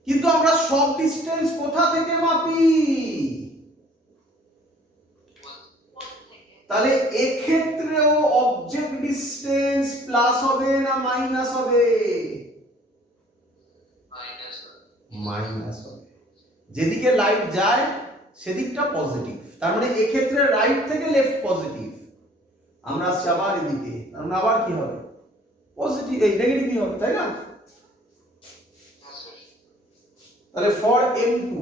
কিন্তু আমরা সব ডিসটেন্স কোথা থেকে মাপি? তাহলে এক্ষেত্রেও অবজেক্ট ডিসটেন্স প্লাস হবে না মাইনাস হবে? মাইনাস হবে। যেদিকে লাইট যায় সেদিকটা পজিটিভ, তার মানে এক্ষেত্রে রাইট থেকে লেফট পজিটিভ, আমরা আসছি আবার এদিকে, আমরা আবার কি হবে? পজিটিভ, এই নেগেটিভই হবে তাই না? তাহলে ফর M2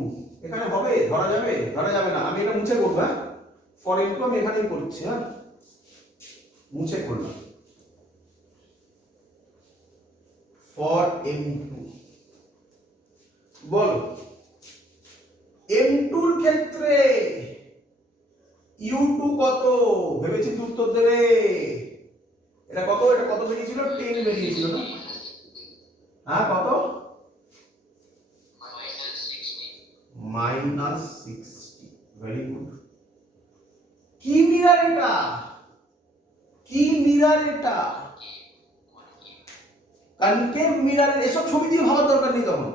এখানে হবে, ধরা যাবে? ধরা যাবে না, আমি এটা মুছে করব। হ্যাঁ ফর M2 আমি এখানেই করছি, হ্যাঁ মুছে করলাম। ফর M2 বলো M2 এর ক্ষেত্রে U2 কত? ভেবেছি উত্তর দেবে। এটা কত? এটা কত বেরিয়েছিল? 10 বেরিয়েছিল না? হ্যাঁ কত? -60। Very good. কি মিরর এটা? কি মিরর এটা? Concave mirror. এসব ছবি দিয়ে ভাবার দরকার নেই তখন।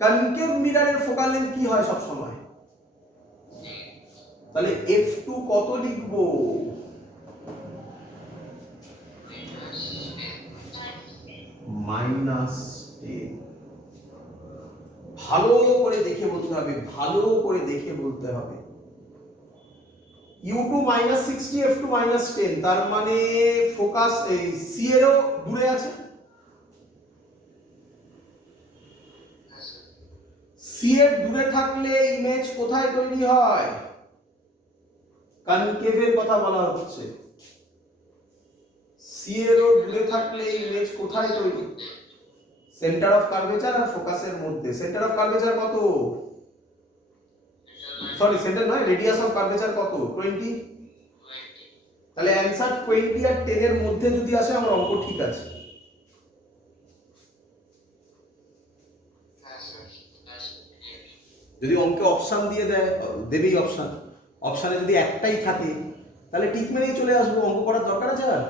কনকেভ মিররের ফোকাল লেন্থ কি হয় সব সময়? তাহলে f2 কত লিখবো? -10। ভালো করে দেখে বলতে হবে, ভালো করে দেখে বলতে হবে। U2 -60, f2 -10, তার মানে ফোকাস এই C এরও দূরে আছে। C এর দূরে থাকলে ইমেজ কোথায় তৈরি হয়? কনকেভের কথা বলা হচ্ছে। C এরও দূরে থাকলে ইমেজ কোথায় তৈরি? সেন্টার অফ কার্ভেচার আর ফোকাসের মধ্যে। সেন্টার অফ কার্ভেচার কত? সরি সেন্টার নয়, রেডিয়াস অফ কার্ভেচার কত? 20। তাহলে অ্যানসার 20 আর 10 এর মধ্যে যদি আসে আমার অঙ্ক ঠিক আছে। যদি অঙ্কে অপশন দিয়ে দেয়, দেবেই অপশন, অপশনে যদি একটাই থাকে তাহলে টিক মেরেই চলে আসবো, অঙ্ক করার দরকার আছে আর?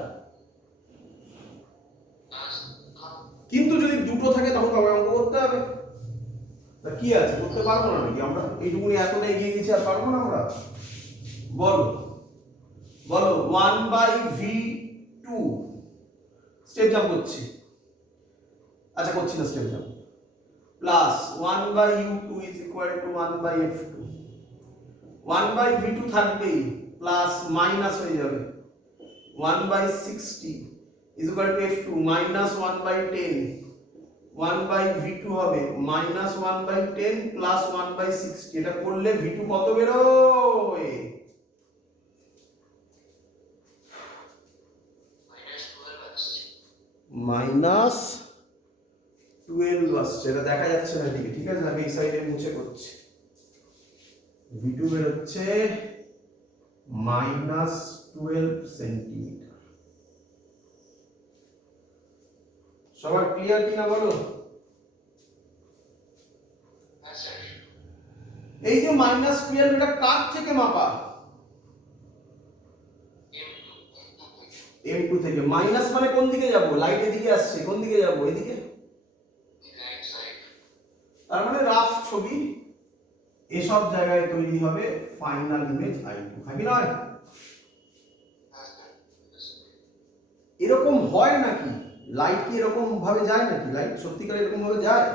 কিন্তু যদি দুটো থাকে তখন আমার অঙ্ক করতে হবে। তা কি আছে, করতে পারবো না নাকি আমরা? এইটুকুনি এতটা এগিয়ে গেছি আর পারবো না আমরা? বলো বলো 1/v2 স্টেপ জাম্প করছি। আচ্ছা করছি না step jump, plus 1 by u2 is equal to 1 by f2, 1 by v2 থাকবেই প্লাস মাইনাস হয়ে যাবে 1 by 60 is equal to f2 minus 1 by 10, 1 by v2 হবে মাইনাস 1 বাই 10 প্লাস 1 বাই 60। এটা করলে v2 কত বেরোয়? মাইনাস 12 আসছে। এটা দেখা যাচ্ছে না এদিকে, ঠিক আছে, আমি এই সাইডে মুছে করছি। v2 বের হচ্ছে মাইনাস 12 সেন্টিমিটার। সবার ক্লিয়ার কিনা বলো? এই যে মাইনাস 12 এটা কার থেকে মাপা? m2 থেকে। মাইনাস মানে কোন দিকে যাব? লাইট এদিকে আসছে, কোন দিকে যাব? এদিকে। তার মানে রাফ ছবি এসব জায়গায় তৈরি হবে ফাইনাল ইমেজ i2, হ্যাঁ কি নয়? এরকম হয় নাকি? লাইট কি এরকম ভাবে যায় নাকি? লাইট সত্যিকার এরকম ভাবে যায়?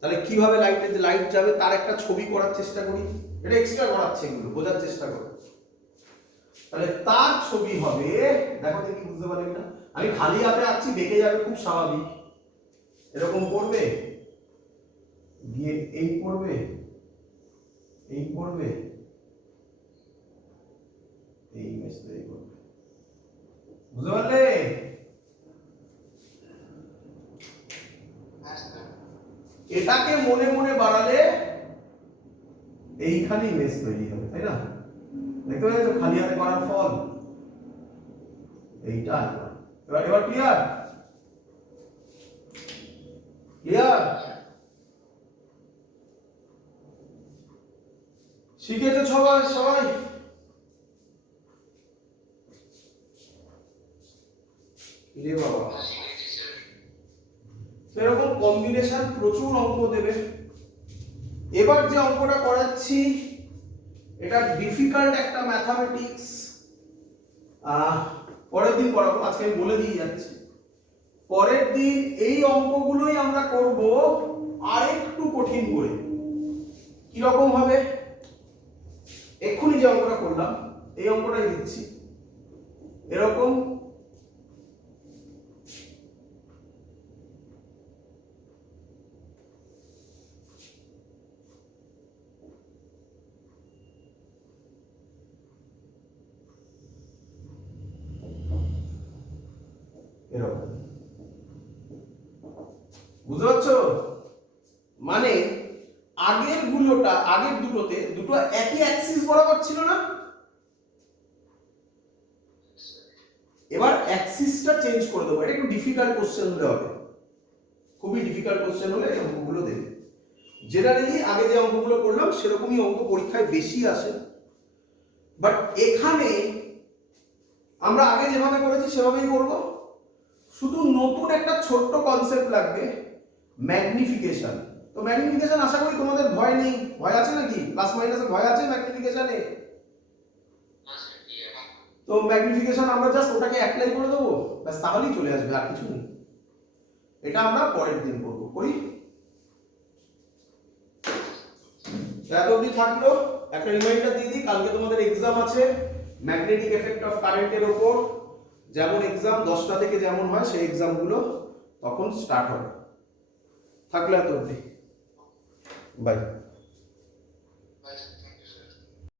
তাহলে কিভাবে লাইট যাবে তার একটা ছবি করার চেষ্টা করি। এটা এক্সট্রা করাচ্ছে, এগুলো বোঝার চেষ্টা করো। তাহলে তার ছবি হবে, দেখো দেখি বুঝতে পারলেন না? আমি খালি হাতে আছি, বেঁকে যাবে, খুব স্বাভাবিক। এরকম পড়বে, দিয়ে এই পড়বে, এই পড়বে, এই ইমেজ তৈরি করবে। বুঝতে পারলে? এটাকে মনে মনে বাড়ালে এইখানে ইমেজ তৈরি হবে, তাই না? দেখতে পাচ্ছ খালি হাতে করার ফল এইটা। এবার এবার ক্লিয়ার? ক্লিয়ার? শিখেছো সবাই? সবাই রে বাবা, এরকম কম্বিনেশন প্রচুর অঙ্ক দেবে। এবার যে অঙ্কটা করাচ্ছি এটা ডিফিকাল্ট একটা ম্যাথমেটিক্স, পরের দিন করাবো, আজকে আমি বলে দিয়ে যাচ্ছি। পরের দিন এই অঙ্কগুলোই আমরা করব আরেকটু কঠিন করে। কি রকম হবে? এক্ষুনি যে অঙ্কটা করলাম এই অঙ্কটাই দিচ্ছি, এরকম এরকম। বুঝতে পারছো? মানে আগের গুলোটা, আগের দুটোতে দুটো একই অ্যাক্সিস বরাবর ছিল না? এবার অ্যাক্সিসটা চেঞ্জ করে দেবো। এটা একটু ডিফিকাল্ট কোশ্চেন হলে হবে, খুবই ডিফিকাল্ট কোশ্চেন হলে এই অঙ্কগুলো দেবে। জেনারেলি আগে যে অঙ্কগুলো করলাম সেরকমই অঙ্ক পরীক্ষায় বেশি আসে, বাট এখানে আমরা আগে যেভাবে করেছি সেভাবেই করব। শুধু নতুন একটা ছোট্ট কনসেপ্ট লাগবে, ম্যাগনিফিকেশন। তো ম্যাগনিফিকেশন আশা করি তোমাদের ভয় নেই। ভয় আছে নাকি? প্লাস মাইনাসে ভয় আছে ম্যাগনিফিকেশনে? তো ম্যাগনিফিকেশন আমরা জাস্ট ওটাকে অ্যাপ্লাই করে দেবো, ব্যাস, তাহলেই চলে আসবে, আর কিছু নেই। এটা আমরা পরের দিন করবো। করি? এত অবধি থাকলো। একটা রিমাইন্ডার দিয়ে দিই, কালকে তোমাদের এক্সাম আছে ম্যাগনেটিক এফেক্ট অফ কারেন্টের ওপর। যেমন এক্সাম 10টা থেকে যেমন হয় সেই এক্সামগুলো তখন স্টার্ট হবে। থাকলে এত অবধি, বাই।